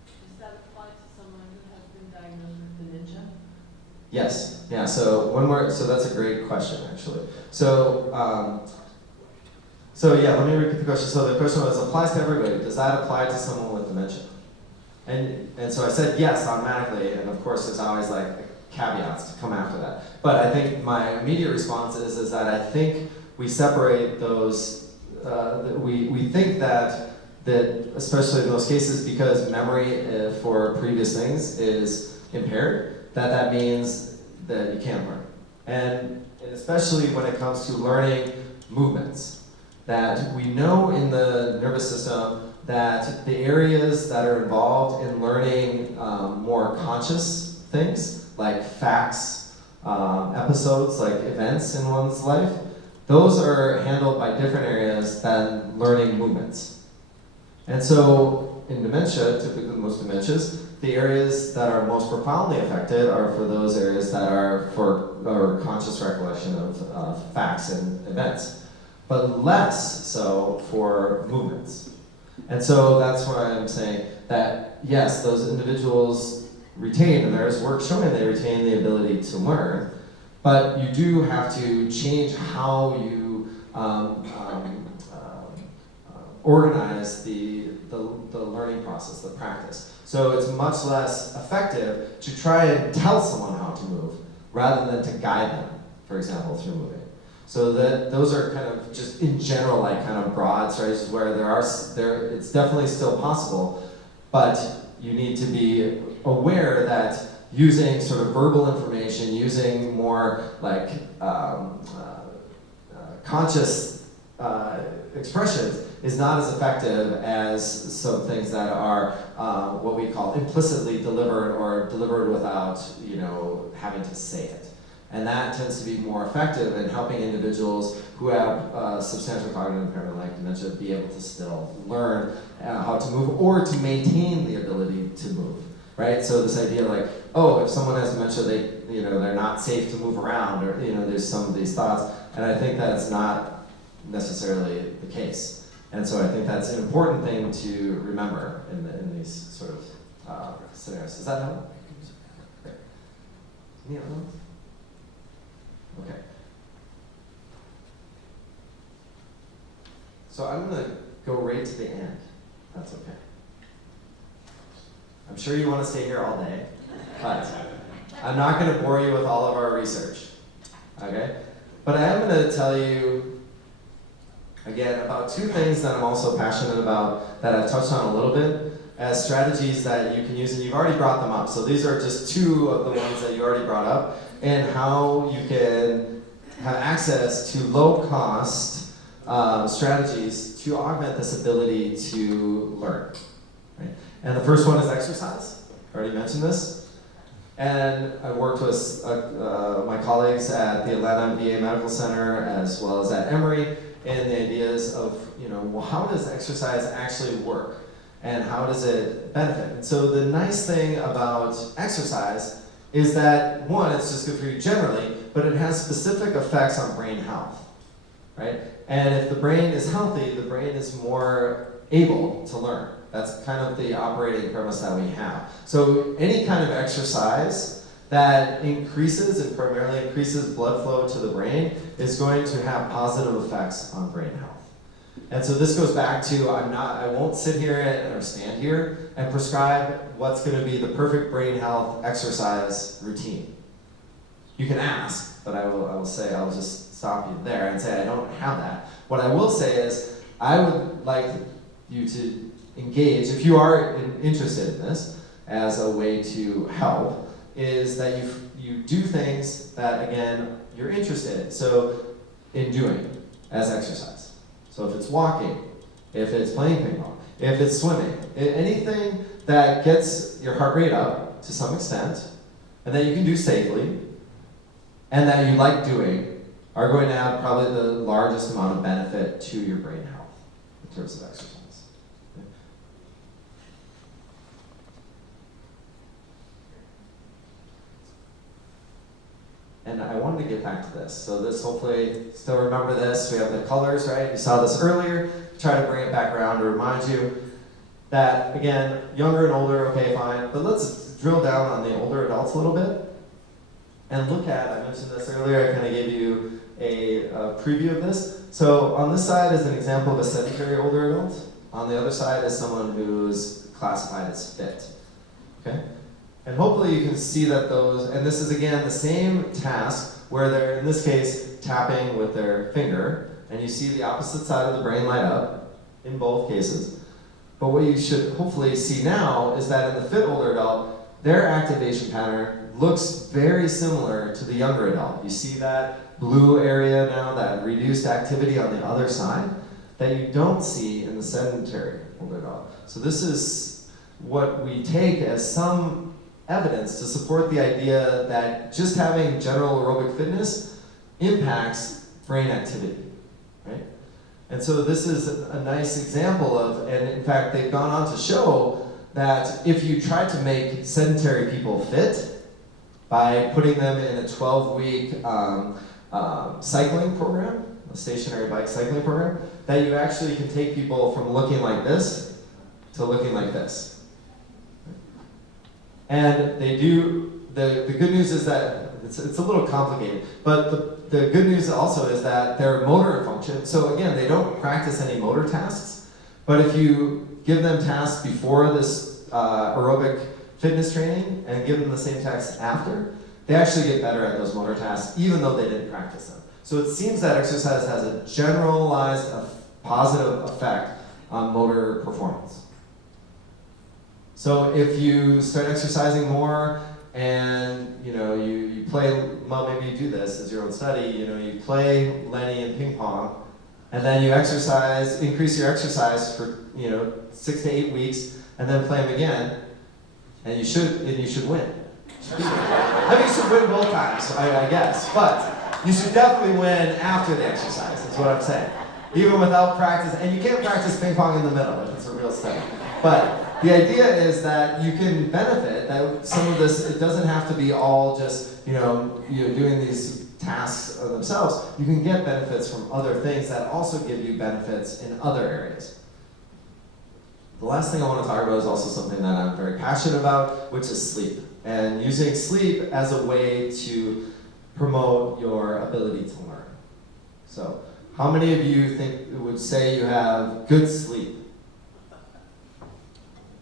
Does that apply to someone who has been diagnosed with dementia? Yes. Yeah. So that's a great question, actually. So yeah, let me repeat the question. So the question was, applies to everybody. Does that apply to someone with dementia? And so I said yes automatically, and of course there's always caveats to come after that. But I think my immediate response is that I think we separate those. We think that especially in those cases, because memory for previous things is impaired, that means that you can't learn. And especially when it comes to learning movements, that we know in the nervous system that the areas that are involved in learning more conscious things, like facts, episodes, like events in one's life, those are handled by different areas than learning movements. And so in dementia, typically most dementias, the areas that are most profoundly affected are for those areas that are for conscious recollection of facts and events, but less so for movements. And so that's why I'm saying that, yes, those individuals retain, and there's work showing they retain the ability to learn, but you do have to change how you organize the learning process, the practice. So it's much less effective to try and tell someone how to move rather than to guide them, for example, through moving. So that those are kind of just in general kind of broad strategies where it's definitely still possible, but you need to be aware that using sort of verbal information, using more conscious expressions is not as effective as some things that are what we call implicitly delivered or delivered without having to say it. And that tends to be more effective in helping individuals who have substantial cognitive impairment like dementia be able to still learn how to move or to maintain the ability to move, right? So this idea if someone has dementia, they're not safe to move around, or there's some of these thoughts, and I think that's not necessarily the case. And so I think that's an important thing to remember in these sort of scenarios. Does that help? Great. Any other ones? Okay. So I'm going to go right to the end. That's okay. I'm sure you want to stay here all day, but I'm not going to bore you with all of our research. Okay? But I am going to tell you, again, about two things that I'm also passionate about that I've touched on a little bit as strategies that you can use, and you've already brought them up. So these are just two of the ones that you already brought up, and how you can have access to low-cost strategies to augment this ability to learn. Right? And the first one is exercise. already mentioned this. And I worked with my colleagues at the Atlanta VA Medical Center as well as at Emory in the ideas of, well, how does exercise actually work? And how does it benefit? And so the nice thing about exercise is that, one, it's just good for you generally, but it has specific effects on brain health, right? And if the brain is healthy, the brain is more able to learn. That's kind of the operating premise that we have. So any kind of exercise that increases and primarily increases blood flow to the brain is going to have positive effects on brain health. And so this goes back to, I won't sit here or stand here and prescribe what's going to be the perfect brain health exercise routine. You can ask, but I will say, I'll just stop you there and say I don't have that. What I will say is, I would like you to engage, if you are interested in this as a way to help, is that you do things that, again, you're interested in. So, in doing as exercise. So if it's walking, if it's playing ping pong, if it's swimming, anything that gets your heart rate up to some extent, and that you can do safely, and that you like doing, are going to have probably the largest amount of benefit to your brain health in terms of exercise. And I wanted to get back to this. So this, hopefully, still remember this. We have the colors, right? You saw this earlier. Try to bring it back around to remind you that, again, younger and older, okay, fine. But let's drill down on the older adults a little bit and look at, I mentioned this earlier, I kind of gave you a preview of this. So on this side is an example of a sedentary older adult. On the other side is someone who's classified as fit, okay? And hopefully you can see that those, and this is again the same task where they're, in this case, tapping with their finger, and you see the opposite side of the brain light up in both cases. But what you should hopefully see now is that in the fit older adult, their activation pattern looks very similar to the younger adult. You see that blue area now, that reduced activity on the other side, that you don't see in the sedentary older adult. So this is what we take as some evidence to support the idea that just having general aerobic fitness impacts brain activity, right? And so this is a nice example of, and in fact they've gone on to show that if you try to make sedentary people fit by putting them in a 12-week cycling program, a stationary bike cycling program, that you actually can take people from looking like this to looking like this. And they do, the good news is that, it's a little complicated, but the good news also is that their motor function, so again, they don't practice any motor tasks, but if you give them tasks before this aerobic fitness training and give them the same tasks after, they actually get better at those motor tasks, even though they didn't practice them. So it seems that exercise has a generalized positive effect on motor performance. So if you start exercising more and you play, well, maybe you do this as your own study, you play Lenny and ping pong, and then you exercise, increase your exercise for 6 to 8 weeks, and then play them again, and you should win. I mean, you should win both times, I guess, but you should definitely win after the exercise, is what I'm saying. Even without practice, and you can't practice ping pong in the middle if it's a real study. But the idea is that you can benefit, that some of this, it doesn't have to be all just, doing these tasks themselves. You can get benefits from other things that also give you benefits in other areas. The last thing I want to talk about is also something that I'm very passionate about, which is sleep. And using sleep as a way to promote your ability to learn. So, how many of you would say you have good sleep?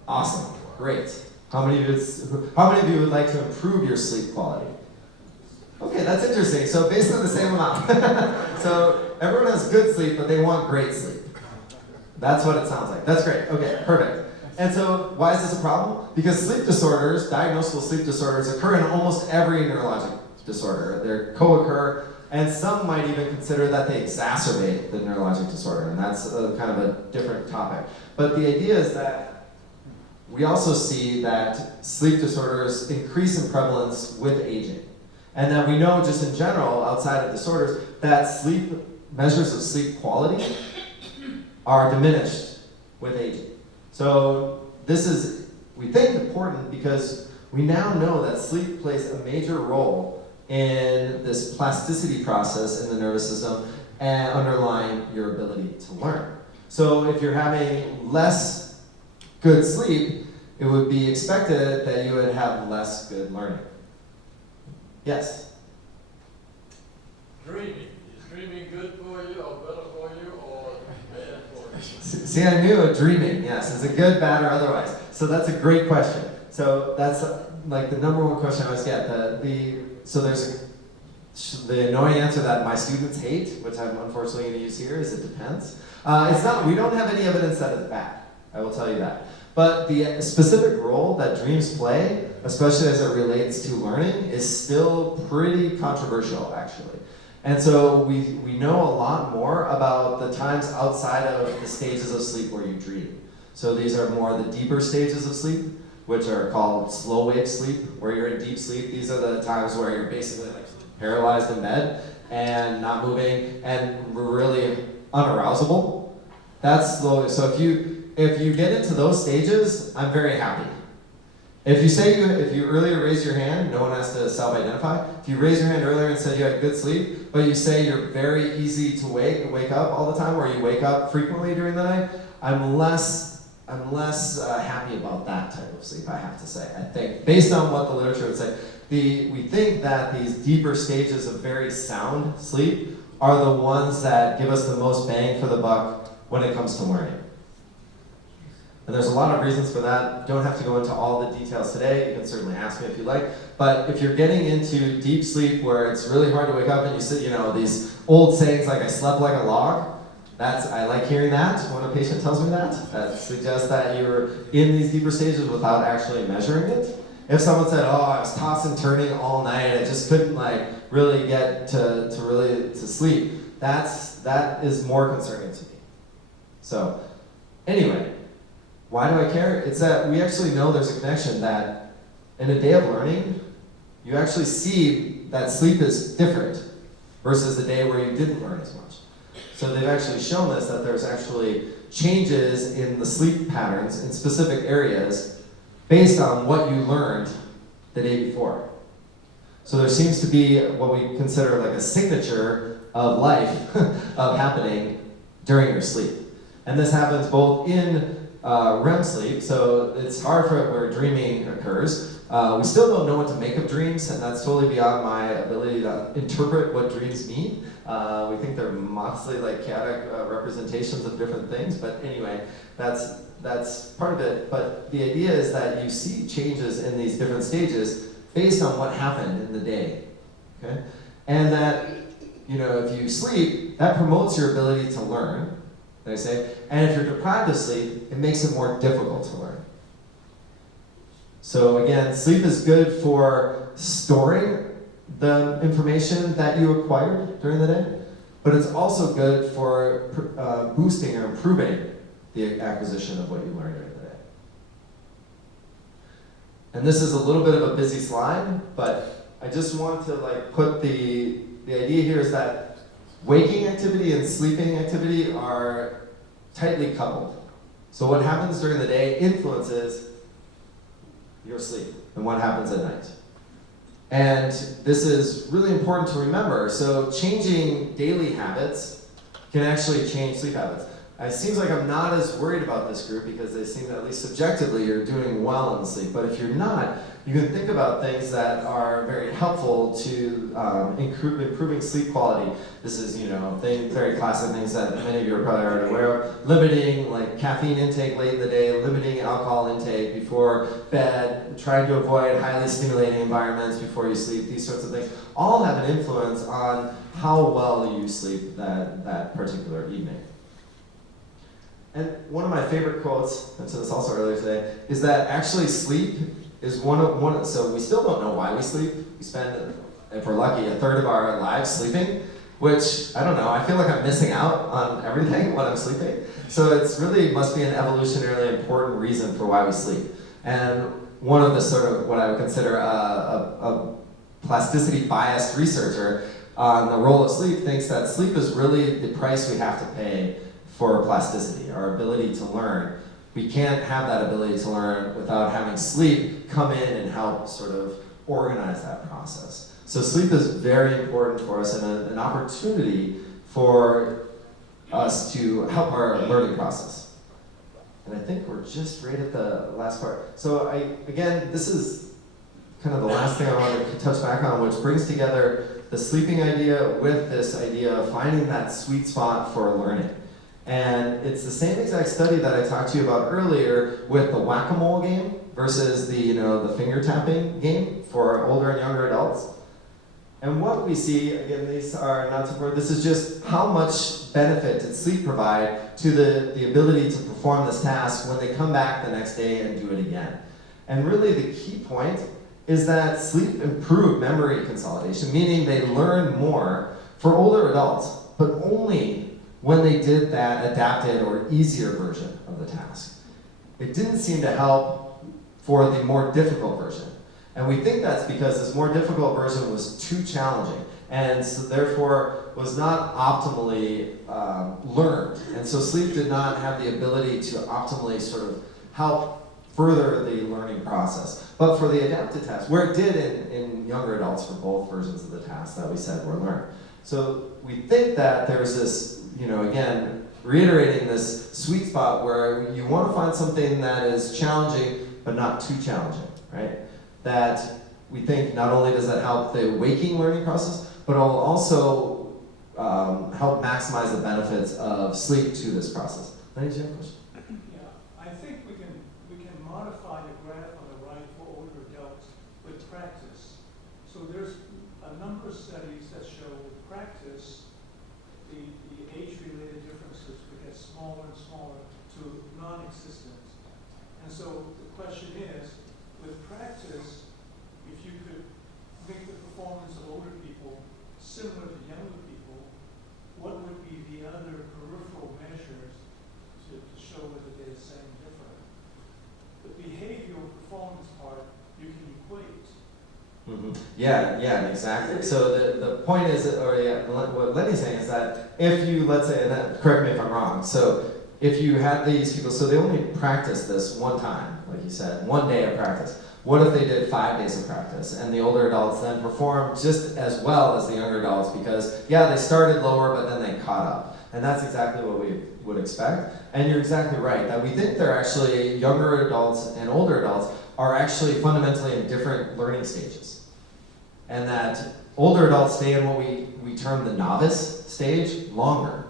Awesome, great. How many of you would like to improve your sleep quality? Okay, that's interesting. So basically the same amount. So everyone has good sleep, but they want great sleep. That's what it sounds like. That's great. Okay, perfect. And so why is this a problem? Because sleep disorders, diagnosable sleep disorders, occur in almost every neurologic disorder. They co-occur, and some might even consider that they exacerbate the neurologic disorder, and that's kind of a different topic. But the idea is that we also see that sleep disorders increase in prevalence with aging. And that we know just in general, outside of disorders, that measures of sleep quality are diminished with aging. So this is, we think, important because we now know that sleep plays a major role in this plasticity process in the nervous system and underlying your ability to learn. So if you're having less good sleep, it would be expected that you would have less good learning. Yes? Dreaming. Is dreaming good for you or better for you or bad for you? See, I knew dreaming, yes. Is it good, bad, or otherwise? So that's a great question. So that's like the number one question I always get. So there's the annoying answer that my students hate, which I'm unfortunately going to use here, is it depends. It's not, we don't have any evidence that it's bad. I will tell you that. But the specific role that dreams play, especially as it relates to learning, is still pretty controversial, actually. And so we know a lot more about the times outside of the stages of sleep where you dream. So these are more the deeper stages of sleep, which are called slow wave sleep, where you're in deep sleep. These are the times where you're basically like paralyzed in bed and not moving and really unarousable. That's slow. So if you get into those stages, I'm very happy. If you earlier raised your hand, no one has to self-identify. If you raised your hand earlier and said you had good sleep, but you say you're very easy to wake up all the time, or you wake up frequently during the night, I'm less happy about that type of sleep, I have to say. I think, based on what the literature would say, we think that these deeper stages of very sound sleep are the ones that give us the most bang for the buck when it comes to learning. And there's a lot of reasons for that. Don't have to go into all the details today. You can certainly ask me if you like. But if you're getting into deep sleep where it's really hard to wake up and you sit, these old sayings like I slept like a log, I like hearing that when a patient tells me that. That suggests that you're in these deeper stages without actually measuring it. If someone said, oh, I was tossing, turning all night, I just couldn't really get to sleep, that is more concerning to me. So, anyway, why do I care? It's that we actually know there's a connection that in a day of learning, you actually see that sleep is different versus the day where you didn't learn as much. So they've actually shown this, that there's actually changes in the sleep patterns in specific areas based on what you learned the day before. So there seems to be what we consider like a signature of life of happening during your sleep. And this happens both in REM sleep, so it's hard for where dreaming occurs. We still don't know what to make of dreams, and that's totally beyond my ability to interpret what dreams mean. We think they're mostly like chaotic representations of different things, but anyway, that's part of it. But the idea is that you see changes in these different stages based on what happened in the day, okay? And that, if you sleep, that promotes your ability to learn, they say, and if you're deprived of sleep, it makes it more difficult to learn. So again, sleep is good for storing the information that you acquired during the day, but it's also good for boosting or improving the acquisition of what you learned during the day. And this is a little bit of a busy slide, but I just want to put the idea here is that waking activity and sleeping activity are tightly coupled. So what happens during the day influences your sleep and what happens at night. And this is really important to remember. So changing daily habits can actually change sleep habits. It seems like I'm not as worried about this group because they seem, at least subjectively, you're doing well in sleep. But if you're not, you can think about things that are very helpful to improving sleep quality. This is, very classic things that many of you are probably already aware of. Limiting caffeine intake late in the day, limiting alcohol intake before bed, trying to avoid highly stimulating environments before you sleep, these sorts of things, all have an influence on how well you sleep that particular evening. And one of my favorite quotes, I mentioned this also earlier today, is that actually sleep is so we still don't know why we sleep. We spend, if we're lucky, a third of our lives sleeping, which, I don't know, I feel like I'm missing out on everything when I'm sleeping. So it's really must be an evolutionarily important reason for why we sleep. And one of the sort of what I would consider a plasticity biased researcher on the role of sleep thinks that sleep is really the price we have to pay for plasticity, our ability to learn. We can't have that ability to learn without having sleep come in and help sort of organize that process. So sleep is very important for us and an opportunity for us to help our learning process. And I think we're just right at the last part. So again, this is kind of the last thing I want to touch back on, which brings together the sleeping idea with this idea of finding that sweet spot for learning. And it's the same exact study that I talked to you about earlier with the whack-a-mole game versus the, the finger tapping game for older and younger adults. And what we see, again, these are not support, this is just how much benefit did sleep provide to the ability to perform this task when they come back the next day and do it again. And really the key point is that sleep improved memory consolidation, meaning they learn more for older adults, but only when they did that adapted or easier version of the task. It didn't seem to help for the more difficult version. And we think that's because this more difficult version was too challenging and so therefore was not optimally learned. And so sleep did not have the ability to optimally sort of help further the learning process. But for the adapted task, where it did in younger adults for both versions of the task that we said were learned. So we think that there's this, again, reiterating this sweet spot where you want to find something that is challenging, but not too challenging, right? That we think not only does that help the waking learning process, but it'll also help maximize the benefits of sleep to this process. Lenny, do you have a question? Yeah, I think we can modify the graph on the right for older adults with practice. So there's a number of studies that show with practice, the age-related differences would get smaller and smaller to non-existent. And so the question is, with practice, if you could make the performance of older people similar to younger people, what would be the other peripheral measures to show whether they're the same or different? The behavioral performance part, you can equate. Mm-hmm. Yeah, exactly. So the point is, what Lenny's saying is that if you, let's say, and correct me if I'm wrong, so if you had these people, so they only practiced this one time, like you said, one day of practice. What if they did 5 days of practice and the older adults then performed just as well as the younger adults because, yeah, they started lower, but then they caught up. And that's exactly what we would expect. And you're exactly right, that we think they're actually, younger adults and older adults are actually fundamentally in different learning stages. And that older adults stay in what we term the novice stage longer,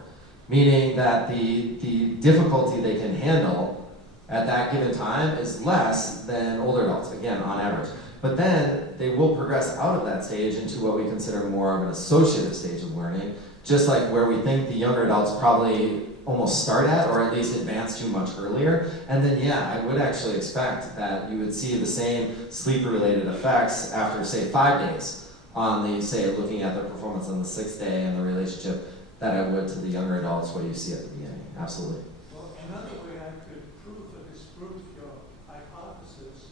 meaning that the difficulty they can handle at that given time is less than older adults, again, on average. But then they will progress out of that stage into what we consider more of an associative stage of learning, just like where we think the younger adults probably almost start at, or at least advance to much earlier. And then, yeah, I would actually expect that you would see the same sleep-related effects after, say, 5 days on the, say, looking at the performance on the 6th day and the relationship that I would to the younger adults, what you see at the beginning. Absolutely. Well, another way I could prove or disprove your hypothesis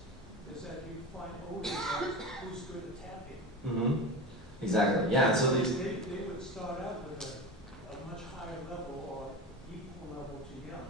is that you find older adults who's good at tapping. Mm-hmm. Exactly. Yeah. So they would start out with a much higher level or equal level to young,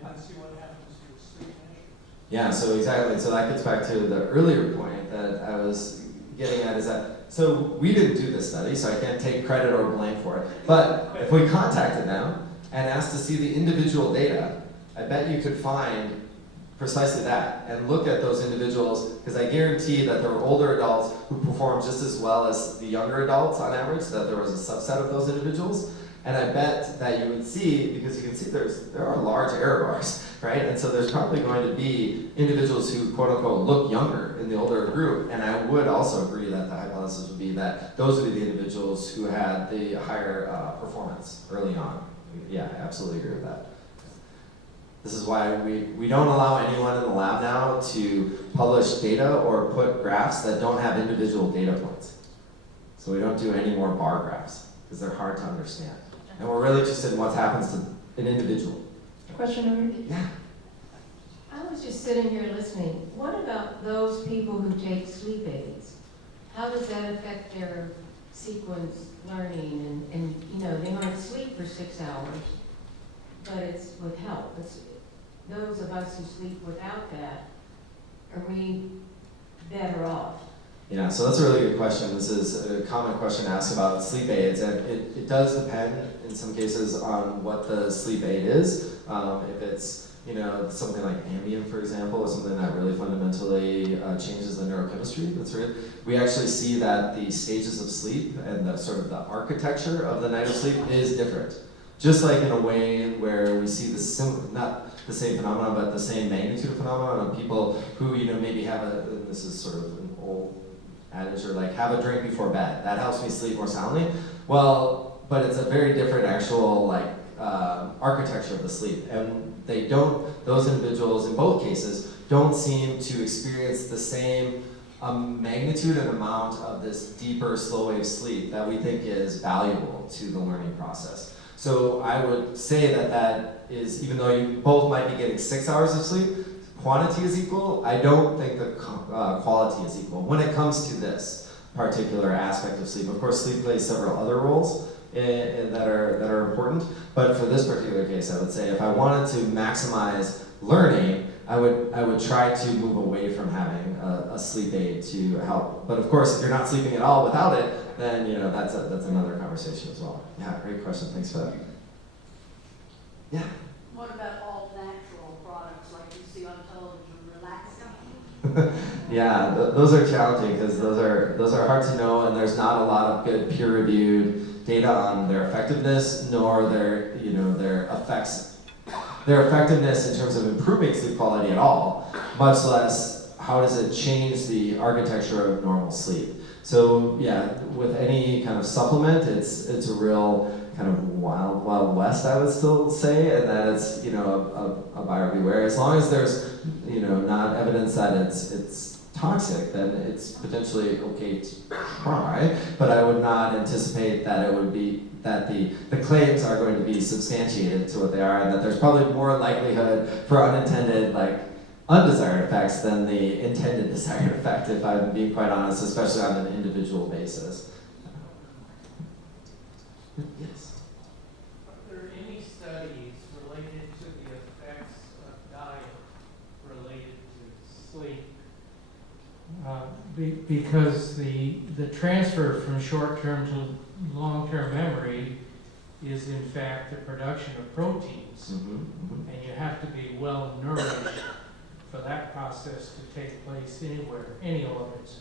and then see what happens to the sleep measures. Yeah. So exactly. So that gets back to the earlier point that I was getting at, is that so we didn't do this study, so I can't take credit or blame for it. But if we contacted them and asked to see the individual data, I bet you could find precisely that and look at those individuals, because I guarantee that there were older adults who performed just as well as the younger adults on average, that there was a subset of those individuals. And I bet that you would see, because you can see there are large error bars, right? And so there's probably going to be individuals who, quote unquote, look younger in the older group. And I would also agree that the hypothesis would be that those would be the individuals who had the higher performance early on. Yeah, I absolutely agree with that. This is why we don't allow anyone in the lab now to publish data or put graphs that don't have individual data points. So we don't do any more bar graphs, because they're hard to understand. And we're really interested in what happens to an individual. Question over here. Yeah. I was just sitting here listening. What about those people who take sleep aids? How does that affect their sequence learning? And you know, they might sleep for 6 hours, but it's with help. It's, those of us who sleep without that, are we better off? Yeah, so that's a really good question. This is a common question asked about sleep aids, and it does depend in some cases on what the sleep aid is. If it's, you know, something like Ambien, for example, is something that really fundamentally changes the neurochemistry. That's right. We actually see that the stages of sleep and the sort of the architecture of the night of sleep is different. Just like in a way where we see not the same phenomenon, but the same magnitude of phenomenon of people who, you know, maybe have and this is sort of an old adage, or like have a drink before bed. That helps me sleep more soundly. Well, but it's a very different actual like architecture of the sleep, and they don't. Those individuals in both cases don't seem to experience the same magnitude and amount of this deeper slow wave sleep that we think is valuable to the learning process. So I would say that is, even though you both might be getting 6 hours of sleep, quantity is equal. I don't think the quality is equal when it comes to this particular aspect of sleep. Of course, sleep plays several other roles that are important, but for this particular case, I would say if I wanted to maximize learning, I would try to move away from having a sleep aid to help. But of course, if you're not sleeping at all without it, then you know that's another conversation as well. Yeah, great question. Thanks for that. Yeah. What about all natural products like you see on television, relaxing? Yeah, those are challenging because those are hard to know, and there's not a lot of good peer-reviewed data on their effectiveness, nor their effectiveness in terms of improving sleep quality at all, much less how does it change the architecture of normal sleep. So yeah, with any kind of supplement, it's a real kind of wild west, I would still say, and that it's, you know, a buyer beware. As long as there's, you know, not evidence that it's toxic, then it's potentially okay to try, but I would not anticipate that it would be that the claims are going to be substantiated to what they are, and that there's probably more likelihood for unintended, like, undesired effects than the intended desired effect, if I'm being quite honest, especially on an individual basis. Yes? Are there any studies related to the effects of diet related to sleep? Because the transfer from short-term to long-term memory is in fact the production of proteins. And you have to be well nourished for that process to take place anywhere, any organs.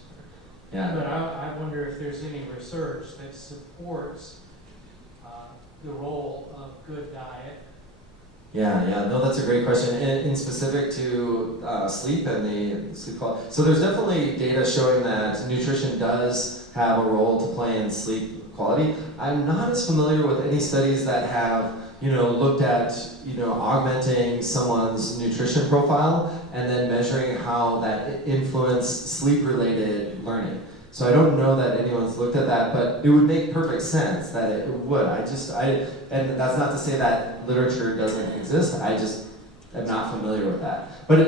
Yeah. But I wonder if there's any research that supports the role of good diet. Yeah, no, that's a great question. In specific to sleep and the sleep quality. So there's definitely data showing that nutrition does have a role to play in sleep quality. I'm not as familiar with any studies that have, you know, looked at, you know, augmenting someone's nutrition profile and then measuring how that influenced sleep-related learning. So I don't know that anyone's looked at that, but it would make perfect sense that it would. And that's not to say that literature doesn't exist. I just am not familiar with that. But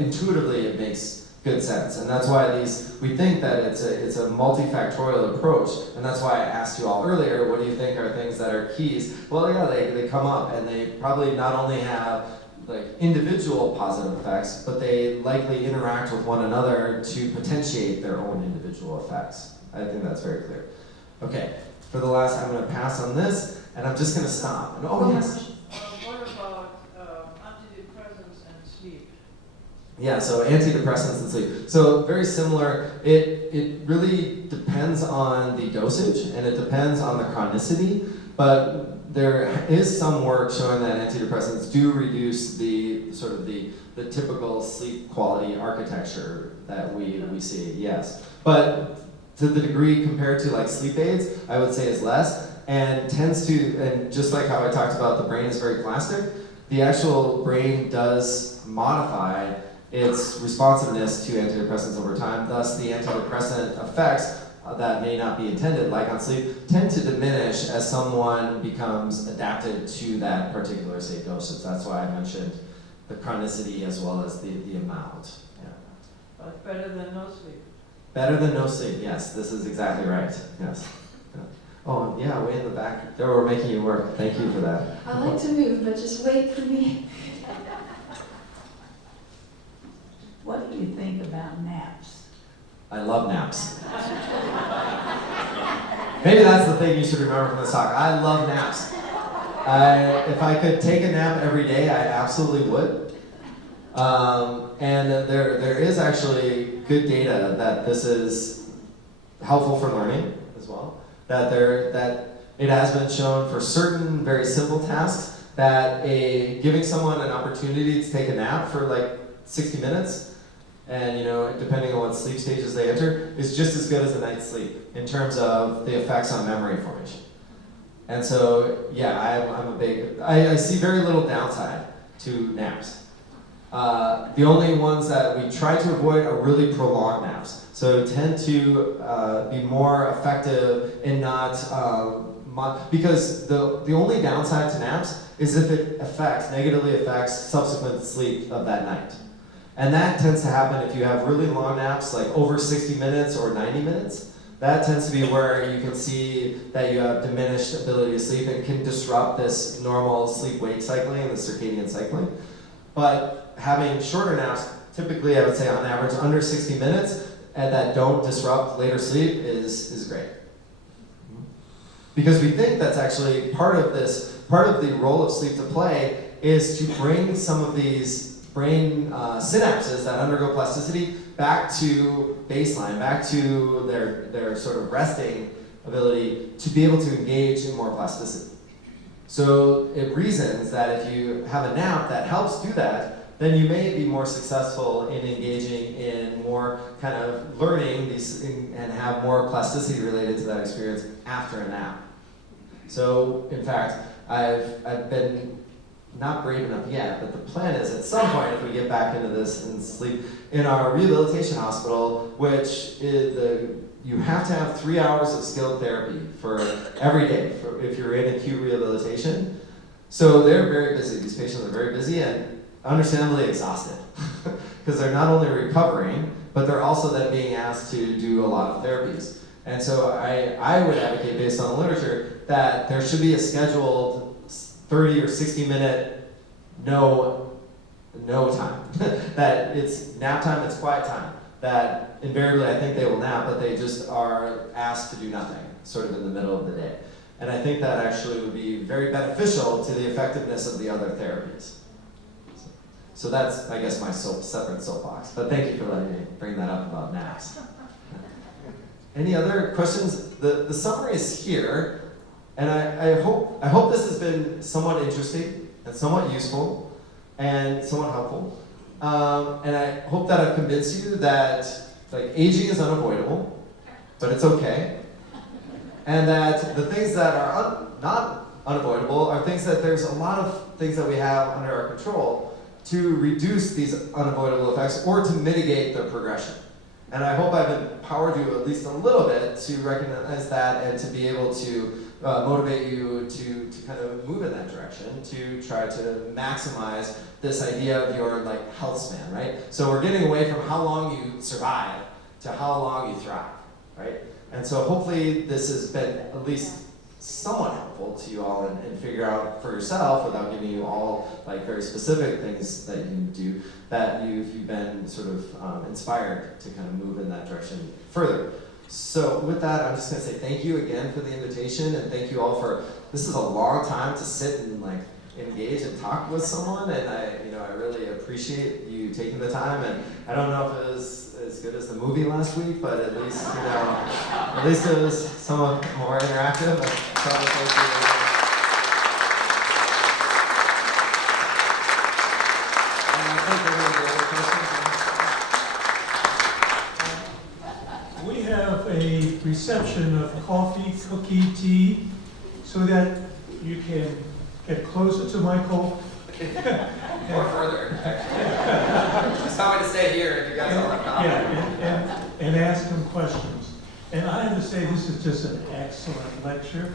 intuitively, it makes good sense, and that's why we think that it's a multifactorial approach, and that's why I asked you all earlier, what do you think are things that are keys? Well, yeah, they come up, and they probably not only have like individual positive effects, but they likely interact with one another to potentiate their own individual effects. I think that's very clear. Okay, for the last, I'm going to pass on this, and I'm just going to stop. And, oh, yes. What about antidepressants and sleep? Yeah, so antidepressants and sleep. So very similar. It really depends on the dosage, and it depends on the chronicity, but there is some work showing that antidepressants do reduce the sort of the typical sleep quality architecture that we see, yes. But to the degree compared to like sleep aids, I would say is less, and tends to, and just like how I talked about the brain is very plastic, the actual brain does modify its responsiveness to antidepressants over time, thus the antidepressant effects that may not be intended, like on sleep, tend to diminish as someone becomes adapted to that particular, say, dosage. That's why I mentioned the chronicity as well as the amount. Yeah. But better than no sleep. Better than no sleep, yes, this is exactly right, yes. Yeah. Oh, yeah, way in the back, there we're making you work, thank you for that. I like to move, but just wait for me. What do you think about naps? I love naps. Maybe that's the thing you should remember from this talk. I love naps. If I could take a nap every day, I absolutely would. And there is actually good data that this is helpful for learning as well. That it has been shown for certain very simple tasks that giving someone an opportunity to take a nap for like 60 minutes, and depending on what sleep stages they enter, is just as good as a night's sleep in terms of the effects on memory formation. And so, yeah, I see very little downside to naps. The only ones that we try to avoid are really prolonged naps. So tend to be more effective in not, because the only downside to naps is if it negatively affects subsequent sleep of that night. And that tends to happen if you have really long naps, like over 60 minutes or 90 minutes. That tends to be where you can see that you have diminished ability to sleep and can disrupt this normal sleep-wake cycling and the circadian cycling. But having shorter naps, typically I would say on average under 60 minutes, and that don't disrupt later sleep is great. Because we think that's actually part of the role of sleep to play is to bring some of these brain synapses that undergo plasticity back to baseline, back to their sort of resting ability to be able to engage in more plasticity. So it reasons that if you have a nap that helps do that, then you may be more successful in engaging in more kind of learning and have more plasticity related to that experience after a nap. So in fact, I've been not brave enough yet, but the plan is at some point if we get back into this and sleep, in our rehabilitation hospital, which is you have to have 3 hours of skilled therapy for every day if you're in acute rehabilitation. So they're very busy. These patients are very busy and understandably exhausted because they're not only recovering, but they're also then being asked to do a lot of therapies. And so I would advocate, based on the literature, that there should be a scheduled 30 or 60 minute no time. That it's nap time, it's quiet time. That invariably I think they will nap, but they just are asked to do nothing, sort of in the middle of the day. And I think that actually would be very beneficial to the effectiveness of the other therapies. So that's, I guess, my separate soapbox. But thank you for letting me bring that up about naps. Any other questions? The summary is here. And I hope this has been somewhat interesting and somewhat useful and somewhat helpful. And I hope that I've convinced you that aging is unavoidable, but it's okay. And that the things that are not unavoidable are things that there's a lot of things that we have under our control to reduce these unavoidable effects or to mitigate their progression. And I hope I've empowered you at least a little bit to recognize that and to be able to motivate you to kind of move in that direction, to try to maximize this idea of your health span, right? So we're getting away from how long you survive to how long you thrive, right? And so hopefully this has been at least somewhat helpful to you all and figure out for yourself, without giving you all very specific things that you do, that you've been sort of inspired to kind of move in that direction further. So with that, I'm just going to say thank you again for the invitation, and thank you all for, this is a long time to sit and engage and talk with someone, and I really appreciate you taking the time, and I don't know if it was as good as the movie last week, but at least it was somewhat more interactive. We have a reception of coffee, cookie, tea, so that you can get closer to Michael. Or further, actually. Just tell me to stay here and you guys all have coffee. Yeah, and ask him questions. And I have to say, this is just an excellent lecture.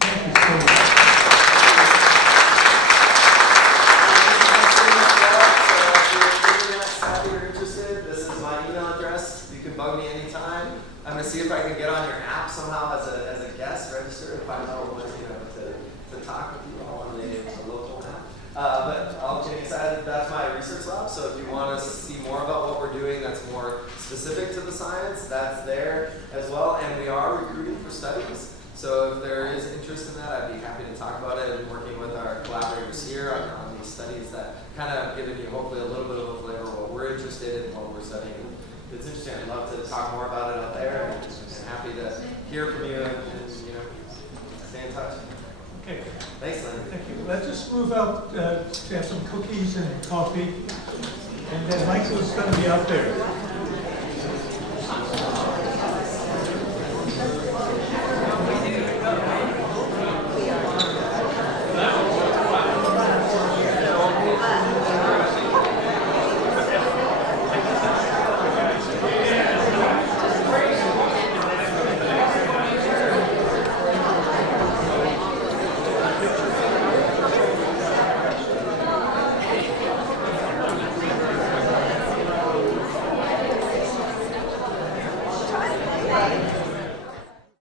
Thank you so much. gonna see if I can get on your app somehow as a guest, register, and find out when, to talk with you all on the local app. But I'll get excited. That's my research lab. So if you want to see more about what we're doing that's more specific to the science, that's there as well. And we are recruiting for studies. So if there is interest in that, I'd be happy to talk about it and working with our collaborators here on these studies that kind of giving you hopefully a little bit of a flavor of what we're interested in, what we're studying. It's interesting. I'd love to talk more about it out there, and happy to hear from you and stay in touch. Okay. Thanks, Lynn. Thank you. Let's just move out to have some cookies and coffee. And then Michael's going to be out there.